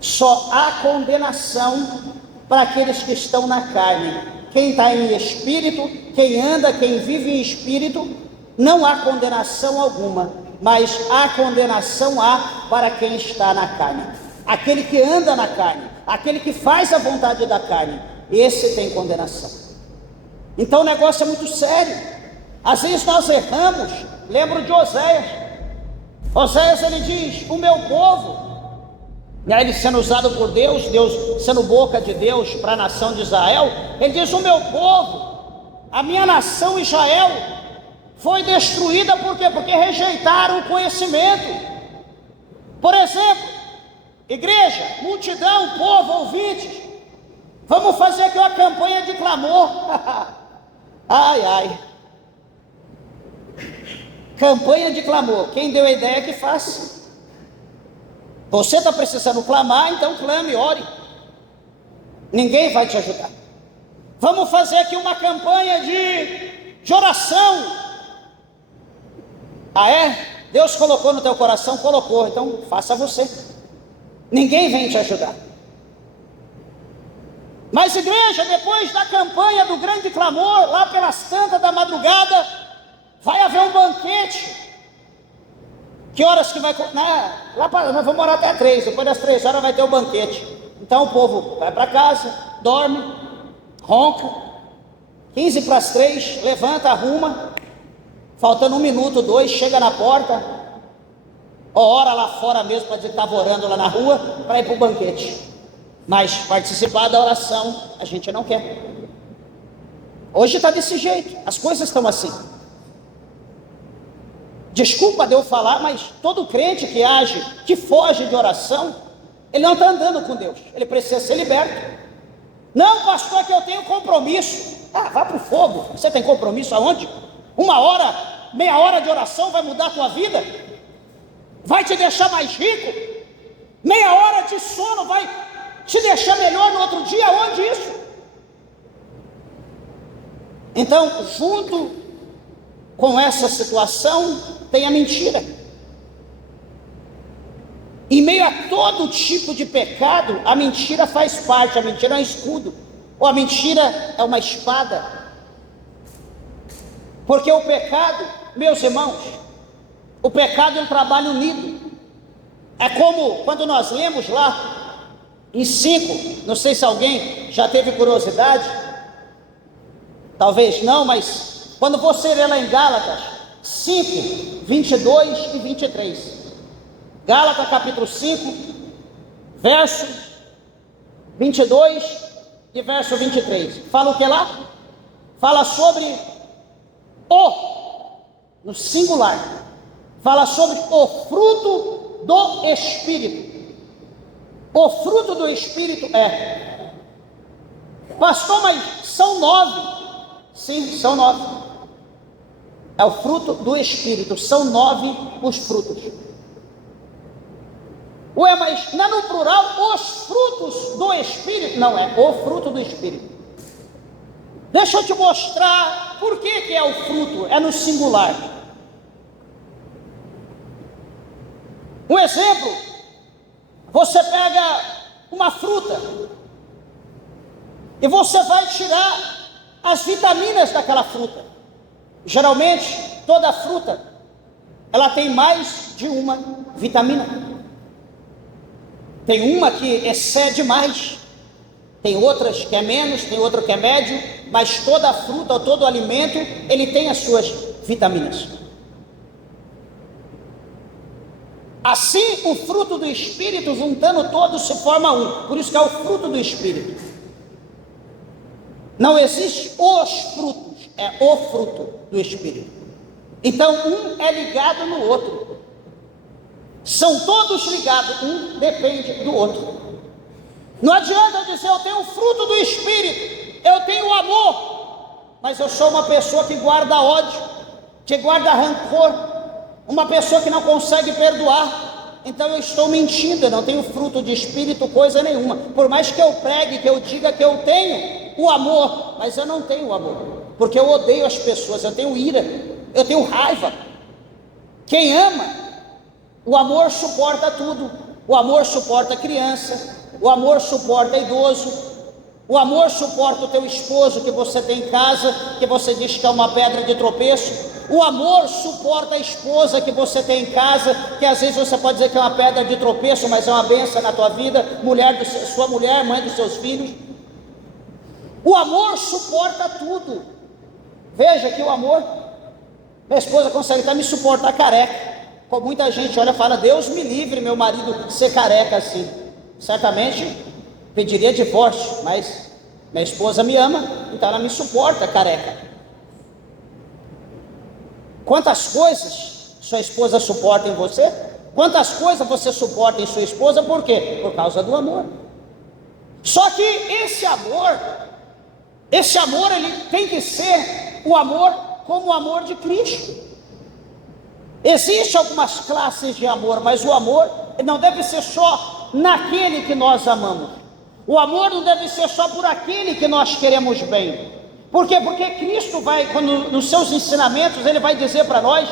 Só há condenação para aqueles que estão na carne. Quem está em espírito, quem anda, quem vive em espírito, não há condenação alguma, mas há condenação para quem está na carne. Aquele que anda na carne, aquele que faz a vontade da carne, esse tem condenação. Então o negócio é muito sério. Às vezes nós erramos. Lembro de Oséias. Oséias, ele diz: o meu povo, né, ele sendo usado por Deus, Deus sendo boca de Deus para a nação de Israel, ele diz: o meu povo, a minha nação Israel, foi destruída por quê? Porque rejeitaram o conhecimento. Por exemplo, igreja, multidão, povo, ouvintes, vamos fazer aqui uma campanha de clamor. Ai, ai. Campanha de clamor. Quem deu a ideia que faça. Você está precisando clamar, então clame, ore. Ninguém vai te ajudar. Vamos fazer aqui uma campanha de oração. Ah, é? Deus colocou no teu coração? Colocou, então faça você. Ninguém vem te ajudar. Mas igreja, depois da campanha do grande clamor, lá pelas tantas da madrugada, vai haver um banquete. Que horas que vai... nós vamos orar até 3, depois das 3 horas vai ter o banquete. Então o povo vai para casa, dorme, ronca, 15 para as 3, levanta, arruma, faltando 1 minuto, 2, chega na porta, ora lá fora mesmo, para dizer que estava orando lá na rua, para ir para o banquete. Mas participar da oração, a gente não quer. Hoje está desse jeito, as coisas estão assim. Desculpa de eu falar, mas todo crente que age, que foge de oração, ele não está andando com Deus, ele precisa ser liberto. Não, pastor, que eu tenho compromisso. Ah, vá para o fogo. Você tem compromisso aonde? 1 hora, meia hora de oração vai mudar a tua vida? Vai te deixar mais rico? Meia hora de sono vai te deixar melhor no outro dia? Onde isso? Então, junto com essa situação, tem a mentira. Em meio a todo tipo de pecado, a mentira faz parte. A mentira é um escudo, ou a mentira é uma espada. Porque o pecado, meus irmãos, o pecado ele trabalha unido. É como quando nós lemos lá em 5, não sei se alguém já teve curiosidade, talvez não, mas quando você lê lá em Gálatas 5, 22 e 23, Gálatas capítulo 5, verso 22 e verso 23, fala o que lá? Fala sobre no singular, fala sobre o fruto do Espírito. O fruto do Espírito pastor, mas são 9, sim, são 9, é o fruto do Espírito, são 9 os frutos. Ué, mas não é no plural, os frutos do Espírito? Não, é o fruto do Espírito. Deixa eu te mostrar por que é o fruto, é no singular. Um exemplo, você pega uma fruta e você vai tirar as vitaminas daquela fruta. Geralmente, toda fruta, ela tem mais de uma vitamina. Tem uma que excede mais, tem outras que é menos, tem outra que é médio, mas toda fruta ou todo alimento, ele tem as suas vitaminas. Assim, o fruto do Espírito, juntando todos, se forma um. Por isso que é o fruto do Espírito. Não existe os frutos, é o fruto do Espírito. Então, um é ligado no outro. São todos ligados, um depende do outro. Não adianta dizer, eu tenho o fruto do Espírito, eu tenho o amor, mas eu sou uma pessoa que guarda ódio, que guarda rancor, uma pessoa que não consegue perdoar. Então eu estou mentindo, eu não tenho fruto de Espírito coisa nenhuma. Por mais que eu pregue, que eu diga que eu tenho o amor, mas eu não tenho o amor, porque eu odeio as pessoas, eu tenho ira, eu tenho raiva. Quem ama, o amor suporta tudo. O amor suporta a criança, o amor suporta idoso, o amor suporta o teu esposo que você tem em casa, que você diz que é uma pedra de tropeço. O amor suporta a esposa que você tem em casa, que às vezes você pode dizer que é uma pedra de tropeço, mas é uma bênção na tua vida, sua mulher, mãe dos seus filhos. O amor suporta tudo. Veja que o amor, minha esposa consegue até me suportar careca. Com muita gente olha e fala, Deus me livre meu marido ser careca assim. Certamente pediria divórcio, mas minha esposa me ama, então ela me suporta careca. Quantas coisas sua esposa suporta em você? Quantas coisas você suporta em sua esposa? Por quê? Por causa do amor. Só que esse amor ele tem que ser o amor como o amor de Cristo. Existem algumas classes de amor, mas o amor não deve ser só naquele que nós amamos. O amor não deve ser só por aquele que nós queremos bem. Por quê? Porque Cristo vai, nos seus ensinamentos, ele vai dizer para nós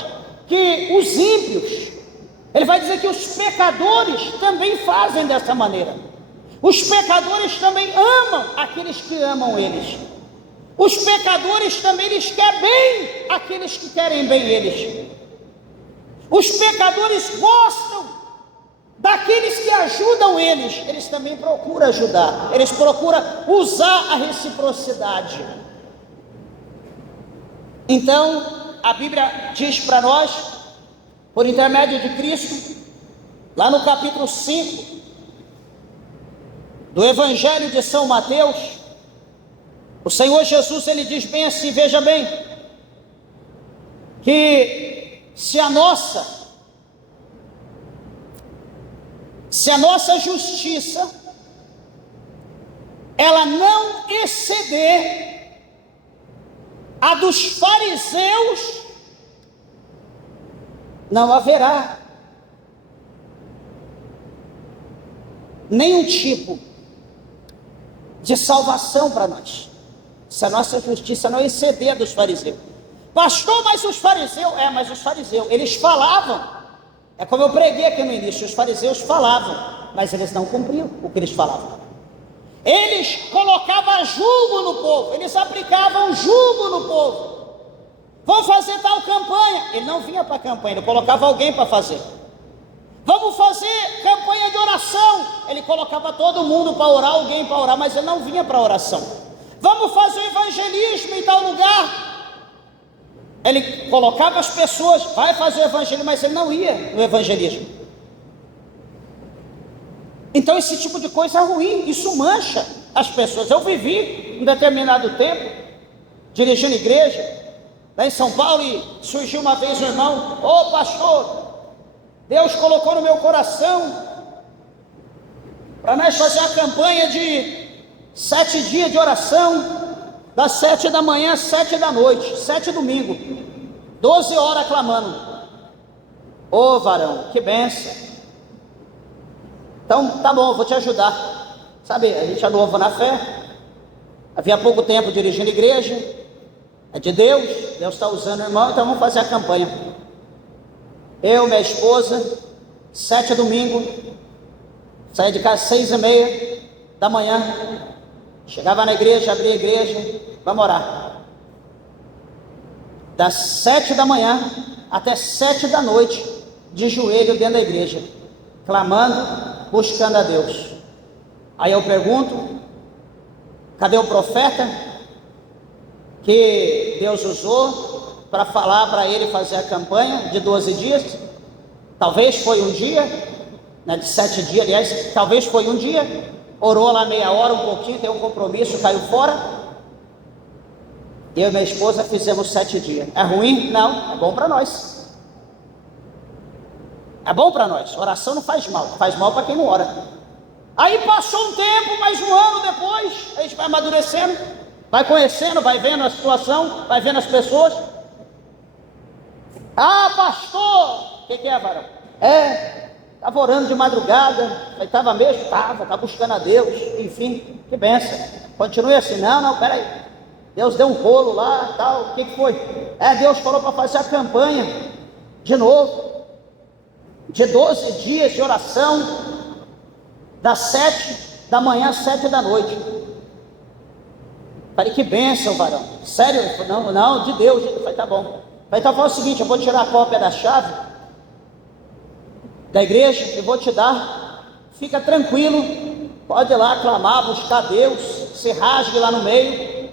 que os ímpios, ele vai dizer que os pecadores também fazem dessa maneira. Os pecadores também amam aqueles que amam eles. Os pecadores também eles querem bem aqueles que querem bem eles. Os pecadores gostam daqueles que ajudam eles também procuram ajudar, eles procuram usar a reciprocidade. Então, a Bíblia diz para nós, por intermédio de Cristo, lá no capítulo 5, do Evangelho de São Mateus, o Senhor Jesus, ele diz bem assim, veja bem, que se a nossa justiça, ela não exceder a dos fariseus, não haverá nenhum tipo de salvação para nós. Se a nossa justiça não exceder a dos fariseus. Pastor, mas os fariseus, eles falavam. É como eu preguei aqui no início, os fariseus falavam, mas eles não cumpriam o que eles falavam. Eles colocavam julgo no povo, eles aplicavam julgo no povo. Vamos fazer tal campanha. Ele não vinha para a campanha, ele colocava alguém para fazer. Vamos fazer campanha de oração. Ele colocava todo mundo para orar, alguém para orar, mas ele não vinha para a oração. Vamos fazer evangelismo em tal lugar. Ele colocava as pessoas, vai fazer o evangelismo, mas ele não ia no evangelismo. Então esse tipo de coisa é ruim, isso mancha as pessoas. Eu vivi um determinado tempo, dirigindo igreja, lá em São Paulo, e surgiu uma vez um irmão: ô pastor, Deus colocou no meu coração para nós fazer a campanha de 7 dias de oração, das 7 da manhã às 7 da noite, 7 domingo, 12 horas clamando. Ô varão, que benção. Então tá bom, vou te ajudar. Sabe, a gente é novo na fé, havia pouco tempo dirigindo igreja, é de Deus está usando o irmão, então vamos fazer a campanha. Eu, minha esposa, 7 domingo, saía de casa 6:30 da manhã, chegava na igreja, abria a igreja, vamos orar. Das 7 da manhã até 7 da noite, de joelho dentro da igreja, clamando, buscando a Deus. Aí eu pergunto: cadê o profeta que Deus usou para falar para ele fazer a campanha de 12 dias? Talvez foi um dia, né, de 7 dias, aliás, talvez foi um dia, orou lá meia hora, um pouquinho, tem um compromisso, caiu fora. Eu e minha esposa fizemos 7 dias. É ruim? Não, é bom para nós. É bom para nós. Oração não faz mal para quem não ora. Aí passou um tempo, mais um ano depois, a gente vai amadurecendo, vai conhecendo, vai vendo a situação, vai vendo as pessoas. Ah, pastor, o que é, varão? Estava orando de madrugada. Estava mesmo? Estava buscando a Deus, enfim, que benção. Continue assim. Não, peraí, Deus deu um rolo lá, tal, o que foi? Deus falou para fazer a campanha de novo, de 12 dias de oração, das 7 da manhã às 7 da noite. Falei, que bênção, varão. Sério? Não, de Deus. Falei, tá bom. Falei, então faz o seguinte, eu vou tirar a cópia da chave da igreja e vou te dar. Fica tranquilo, pode ir lá clamar, buscar Deus, se rasgue lá no meio,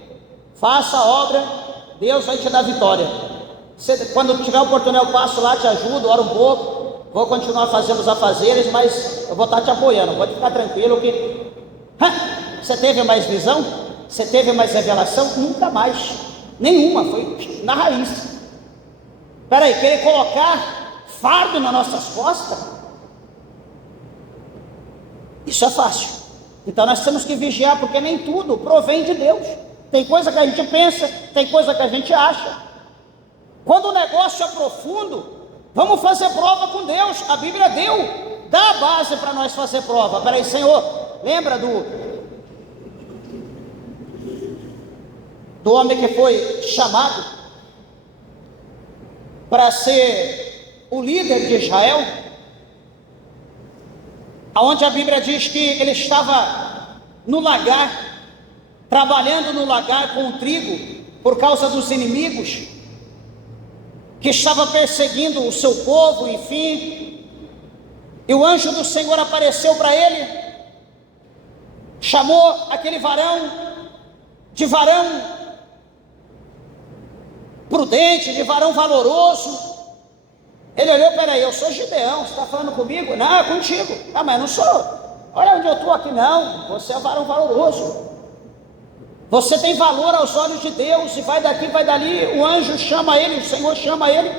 faça a obra, Deus vai te dar vitória. Quando tiver oportunidade eu passo lá, te ajudo, oro um pouco, vou continuar fazendo os afazeres, mas eu vou estar te apoiando, pode ficar tranquilo que... Você teve mais visão? Você teve mais revelação? Nunca mais, nenhuma, foi na raiz. Peraí, querer colocar fardo nas nossas costas? Isso é fácil. Então nós temos que vigiar, porque nem tudo provém de Deus. Tem coisa que a gente pensa, tem coisa que a gente acha. Quando o negócio é profundo, vamos fazer prova com Deus. A Bíblia dá a base para nós fazer prova. Peraí, Senhor, lembra do homem que foi chamado para ser o líder de Israel, aonde a Bíblia diz que ele estava no lagar, trabalhando no lagar com o trigo, por causa dos inimigos, que estava perseguindo o seu povo, enfim, e o anjo do Senhor apareceu para ele, chamou aquele varão de varão prudente, de varão valoroso. Ele olhou, peraí, eu sou Gideão, você está falando comigo? Não, é contigo. Mas não sou, olha onde eu estou aqui. Não, você é varão valoroso, você tem valor aos olhos de Deus, e vai daqui, vai dali. O anjo chama ele, o Senhor chama ele,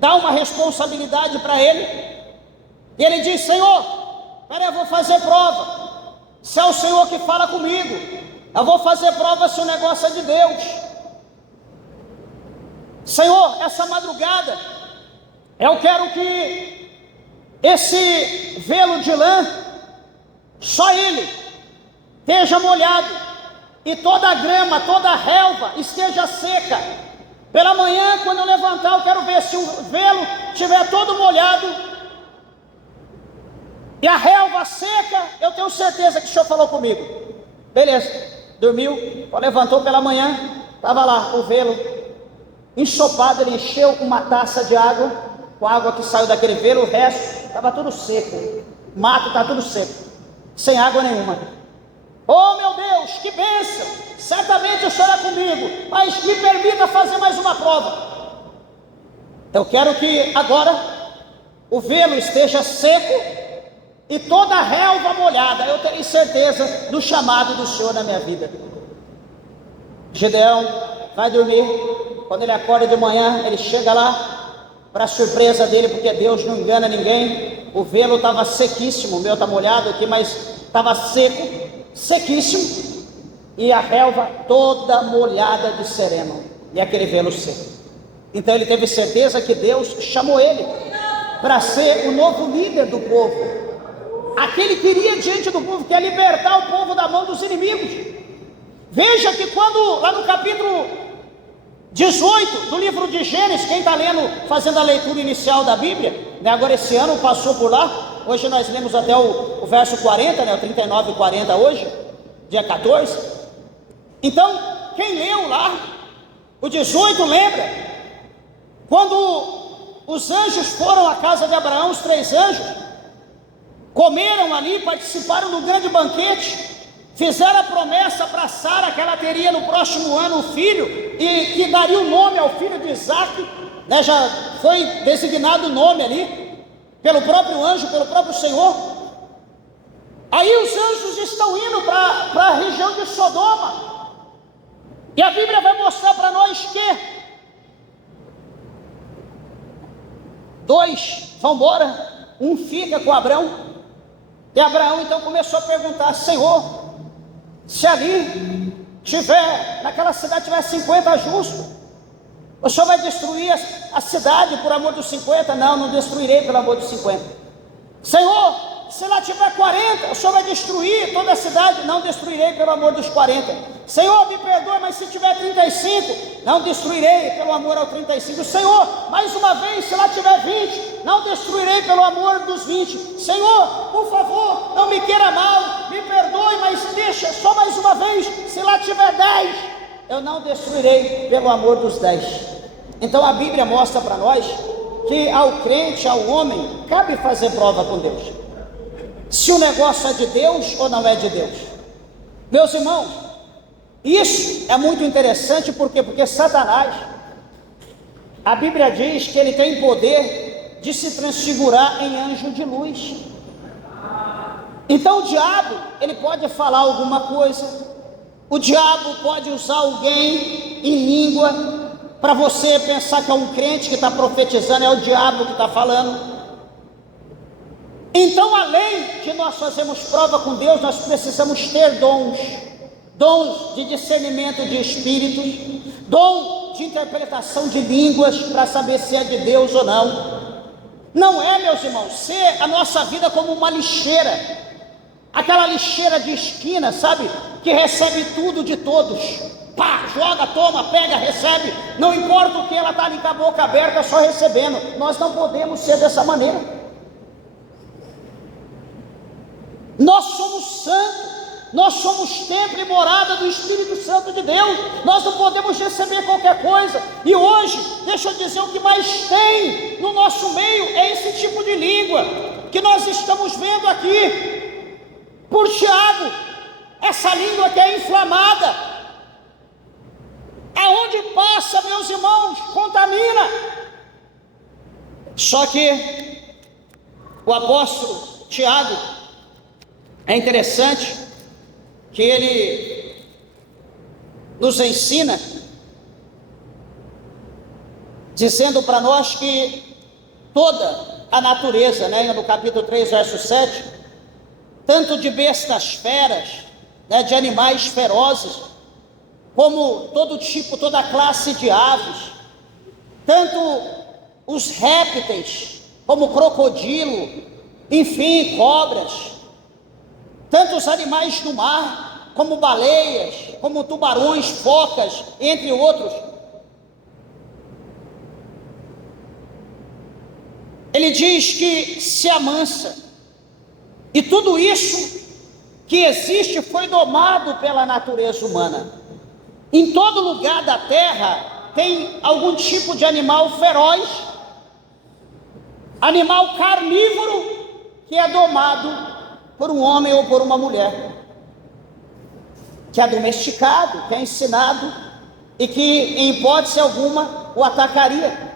dá uma responsabilidade para ele, e ele diz: Senhor, peraí, eu vou fazer prova, se é o Senhor que fala comigo, eu vou fazer prova se o negócio é de Deus. Senhor, essa madrugada eu quero que esse velo de lã, só ele esteja molhado, e toda a grama, toda a relva esteja seca. Pela manhã, quando eu levantar, eu quero ver se o velo estiver todo molhado e a relva seca, eu tenho certeza que o Senhor falou comigo. Beleza, dormiu, levantou pela manhã, estava lá o velo ensopado, ele encheu uma taça de água, com a água que saiu daquele velo, o resto estava tudo seco, o mato está tudo seco, sem água nenhuma. Oh meu Deus, que bênção, certamente o Senhor é comigo, mas me permita fazer mais uma prova. Eu quero que agora o velo esteja seco e toda a relva molhada. Eu terei certeza do chamado do Senhor na minha vida. Gideão vai dormir. Quando ele acorda de manhã, ele chega lá, para surpresa dele, porque Deus não engana ninguém, o velo estava sequíssimo. O meu está molhado aqui, mas estava seco, sequíssimo, e a relva toda molhada de sereno, e aquele velo seco. Então ele teve certeza que Deus chamou ele para ser o novo líder do povo, aquele que iria diante do povo, que ia libertar o povo da mão dos inimigos. Veja que quando, lá no capítulo 18 do livro de Gênesis, quem está lendo, fazendo a leitura inicial da Bíblia, né, agora esse ano passou por lá, hoje nós lemos até o verso 40, né, o 39 e 40 hoje, dia 14. Então, quem leu lá, o 18 lembra, quando os anjos foram à casa de Abraão, os 3 anjos, comeram ali, participaram do grande banquete, fizeram a promessa para Sara que ela teria no próximo ano um filho, e que daria o nome ao filho de Isaac, né, já foi designado o nome ali, pelo próprio anjo, pelo próprio Senhor. Aí os anjos estão indo para a região de Sodoma, e a Bíblia vai mostrar para nós que 2 vão embora, um fica com Abraão, e Abraão então começou a perguntar: Senhor, se ali tiver, naquela cidade tiver 50 justos, o Senhor vai destruir a cidade por amor dos 50? Não, não destruirei pelo amor dos 50. Senhor, se lá tiver 40, o Senhor vai destruir toda a cidade? Não destruirei pelo amor dos 40. Senhor, me perdoe, mas se tiver 35, não destruirei pelo amor ao 35. Senhor, mais uma vez, se lá tiver 20, não destruirei pelo amor dos 20. Senhor, por favor, não me queira mal, me perdoe, mas deixa só mais uma vez, se lá tiver 10, eu não destruirei pelo amor dos 10. Então a Bíblia mostra para nós que ao crente, ao homem, cabe fazer prova com Deus, se o negócio é de Deus ou não é de Deus. Meus irmãos, isso é muito interessante, por quê? Porque Satanás, a Bíblia diz que ele tem poder de se transfigurar em anjo de luz. Então o diabo, ele pode falar alguma coisa, o diabo pode usar alguém em língua, para você pensar que é um crente que está profetizando, é o diabo que está falando. Então, além de nós fazermos prova com Deus, nós precisamos ter dons de discernimento de espíritos, dom de interpretação de línguas, para saber se é de Deus ou não. Não é, meus irmãos, ser a nossa vida como uma lixeira, aquela lixeira de esquina, sabe, que recebe tudo de todos, pá, joga, toma, pega, recebe, não importa o que, ela está ali com a boca aberta só recebendo. Nós não podemos ser dessa maneira. Nós somos santos, nós somos templo e morada do Espírito Santo de Deus, nós não podemos receber qualquer coisa. E hoje, deixa eu dizer, o que mais tem no nosso meio é esse tipo de língua que nós estamos vendo aqui por Tiago, essa língua que é inflamada, aonde passa, meus irmãos, contamina. Só que o apóstolo Tiago, é interessante que ele nos ensina, dizendo para nós que toda a natureza, né, no capítulo 3, verso 7, tanto de bestas feras, né, de animais ferozes, como todo tipo, toda classe de aves, tanto os répteis, como crocodilo, enfim, cobras, tanto os animais do mar, como baleias, como tubarões, focas, entre outros. Ele diz que se amansa, e tudo isso que existe foi domado pela natureza humana. Em todo lugar da terra tem algum tipo de animal feroz, animal carnívoro, que é domado por um homem ou por uma mulher, que é domesticado, que é ensinado e que em hipótese alguma o atacaria.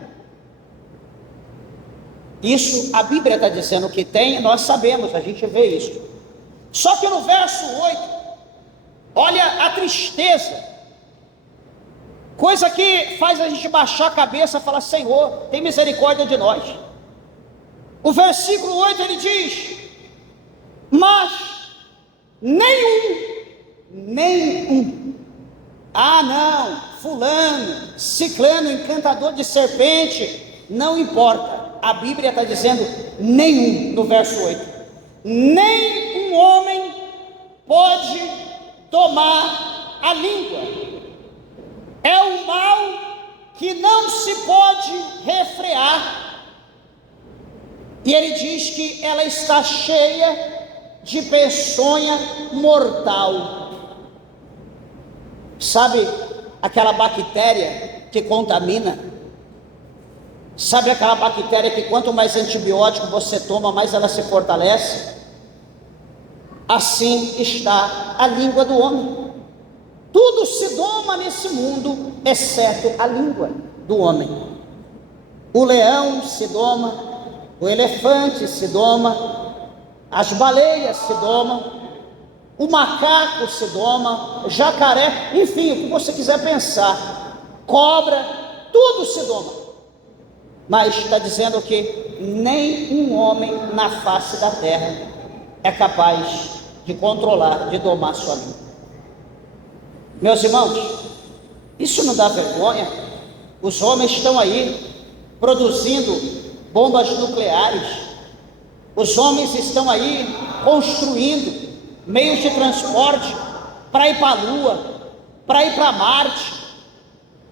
Isso a Bíblia está dizendo que tem, nós sabemos, a gente vê isso. Só que no verso 8, olha a tristeza, coisa que faz a gente baixar a cabeça e falar: Senhor, tem misericórdia de nós. O versículo 8 ele diz: mas nenhum, ah não, fulano, ciclano, encantador de serpente, não importa. A Bíblia está dizendo nenhum, no verso 8, nem um homem pode domar a língua, é um mal que não se pode refrear, e ele diz que ela está cheia de peçonha mortal. Sabe aquela bactéria que contamina? Sabe aquela bactéria que quanto mais antibiótico você toma, mais ela se fortalece? Assim está a língua do homem. Tudo se doma nesse mundo, exceto a língua do homem. O leão se doma, o elefante se doma, as baleias se domam, o macaco se doma, jacaré, enfim, o que você quiser pensar, cobra, tudo se doma. Mas está dizendo que nem um homem na face da terra é capaz de controlar, de domar sua língua. Meus irmãos, isso não dá vergonha? Os homens estão aí produzindo bombas nucleares, os homens estão aí construindo meios de transporte para ir para a Lua, para ir para Marte.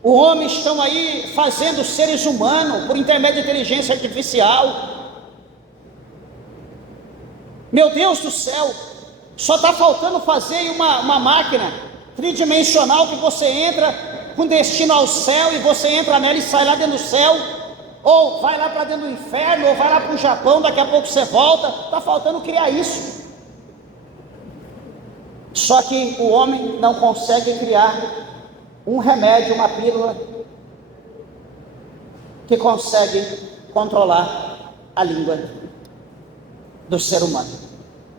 Os homens estão aí fazendo seres humanos por intermédio de inteligência artificial. Meu Deus do céu, só está faltando fazer uma máquina tridimensional que você entra com destino ao céu e você entra nela e sai lá dentro do céu, ou vai lá para dentro do inferno, ou vai lá para o Japão, daqui a pouco você volta. Está faltando criar isso. Só que o homem não consegue criar um remédio, uma pílula que consegue controlar a língua do ser humano.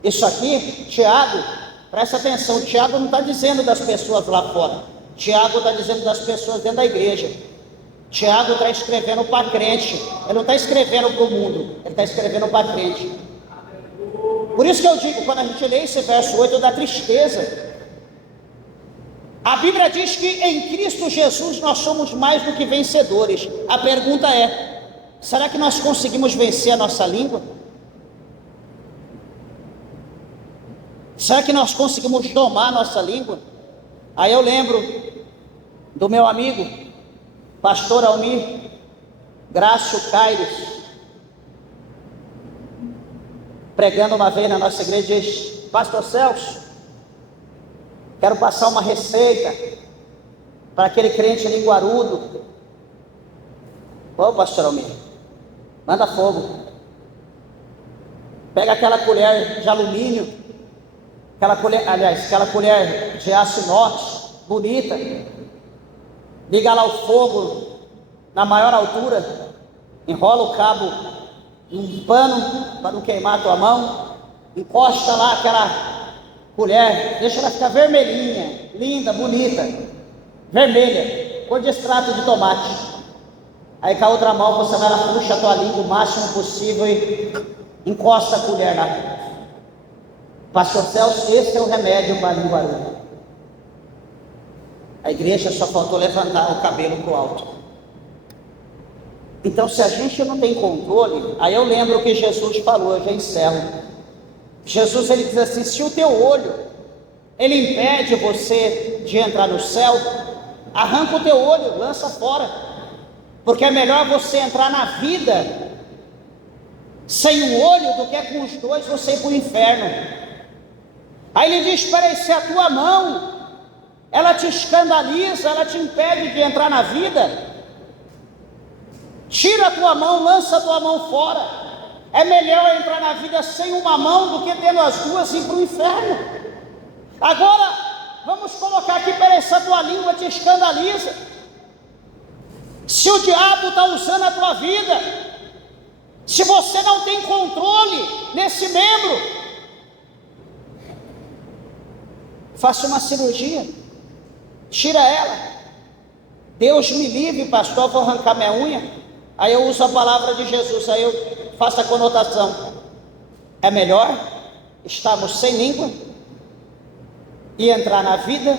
Isso aqui, Tiago, presta atenção, Tiago não está dizendo das pessoas lá fora, Tiago está dizendo das pessoas dentro da igreja. Tiago está escrevendo para crente, ele não está escrevendo para o mundo, ele está escrevendo para crente. Por isso que eu digo, quando a gente lê esse verso 8, dá tristeza. A Bíblia diz que em Cristo Jesus nós somos mais do que vencedores. A pergunta é: será que nós conseguimos vencer a nossa língua? Será que nós conseguimos domar a nossa língua? Aí eu lembro do meu amigo, pastor Almir Grácio Caires, pregando uma vez na nossa igreja, diz: Pastor Celso, quero passar uma receita para aquele crente linguarudo. Ô pastor Almir, manda fogo. Pega aquela colher de alumínio, aquela colher de aço inox, bonita, liga lá o fogo na maior altura, enrola o cabo num pano para não queimar a tua mão, encosta lá aquela colher, deixa ela ficar vermelhinha, linda, bonita, vermelha, cor de extrato de tomate. Aí com a outra mão você vai lá, puxa a tua língua o máximo possível e encosta a colher lá. Pastor Celso, esse é o remédio para a língua. A igreja só faltou levantar o cabelo para o alto. Então, se a gente não tem controle, aí eu lembro o que Jesus falou, eu já encerro. Jesus, ele diz assim: se o teu olho ele impede você de entrar no céu, arranca o teu olho, lança fora, porque é melhor você entrar na vida sem um olho do que com os dois você ir para o inferno. Aí ele diz: espera aí, se a tua mão ela te escandaliza, ela te impede de entrar na vida, tira a tua mão, lança a tua mão fora. É melhor entrar na vida sem uma mão do que tendo as duas e ir para o inferno. Agora, vamos colocar aqui: peraí, se a tua língua te escandaliza, se o diabo está usando a tua vida, se você não tem controle nesse membro, faça uma cirurgia, tira ela. Deus me livre, pastor, eu vou arrancar minha unha. Aí eu uso a palavra de Jesus, aí eu faço a conotação: é melhor estarmos sem língua e entrar na vida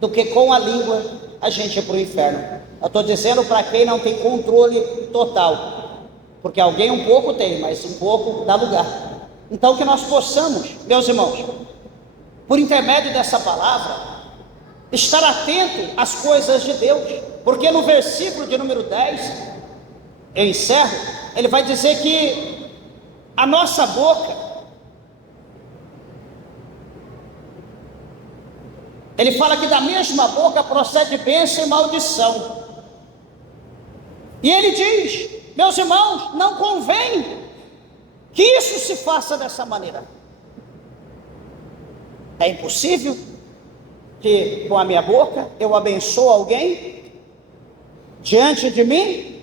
do que com a língua a gente ir para o inferno. Eu estou dizendo para quem não tem controle total, porque alguém um pouco tem, mas um pouco dá lugar. Então que nós possamos, meus irmãos, por intermédio dessa palavra, estar atento às coisas de Deus, porque no versículo de número 10, eu encerro, ele vai dizer que a nossa boca, ele fala que da mesma boca procede bênção e maldição. E ele diz: meus irmãos, não convém que isso se faça dessa maneira. É impossível que com a minha boca eu abençoe alguém diante de mim,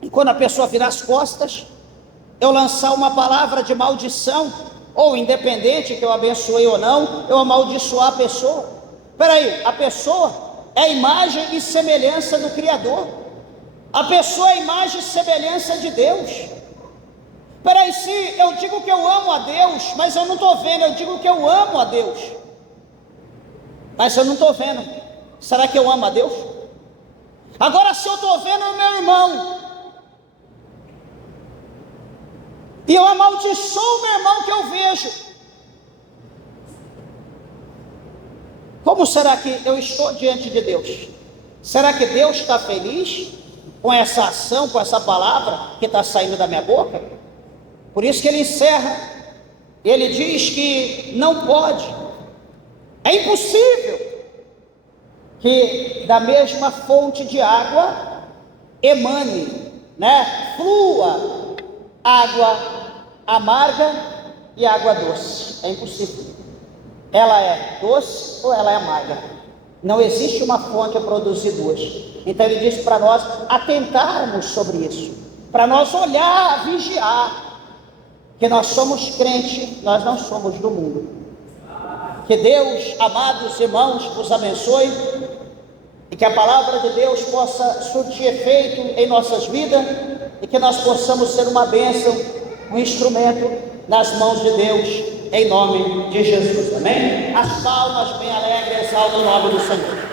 e quando a pessoa virar as costas, eu lançar uma palavra de maldição, ou independente que eu abençoe ou não, eu amaldiçoar a pessoa. Peraí, a pessoa é a imagem e semelhança do Criador, a pessoa é a imagem e semelhança de Deus. Peraí, se eu digo que eu amo a Deus, mas eu não estou vendo, eu digo que eu amo a Deus, mas eu não estou vendo, será que eu amo a Deus? Agora, se eu estou vendo o meu irmão, e eu amaldiçoo o meu irmão que eu vejo, como será que eu estou diante de Deus? Será que Deus está feliz com essa ação, com essa palavra que está saindo da minha boca? Por isso que ele encerra, ele diz que não pode, é impossível que da mesma fonte de água emane, flua água amarga e água doce. É impossível. Ela é doce ou ela é amarga. Não existe uma fonte a produzir duas. Então ele diz para nós atentarmos sobre isso, para nós olhar, vigiar, que nós somos crentes, nós não somos do mundo. Que Deus, amados irmãos, vos abençoe, e que a palavra de Deus possa surtir efeito em nossas vidas, e que nós possamos ser uma bênção, um instrumento nas mãos de Deus, em nome de Jesus, amém? As palmas bem alegres ao nome do Senhor.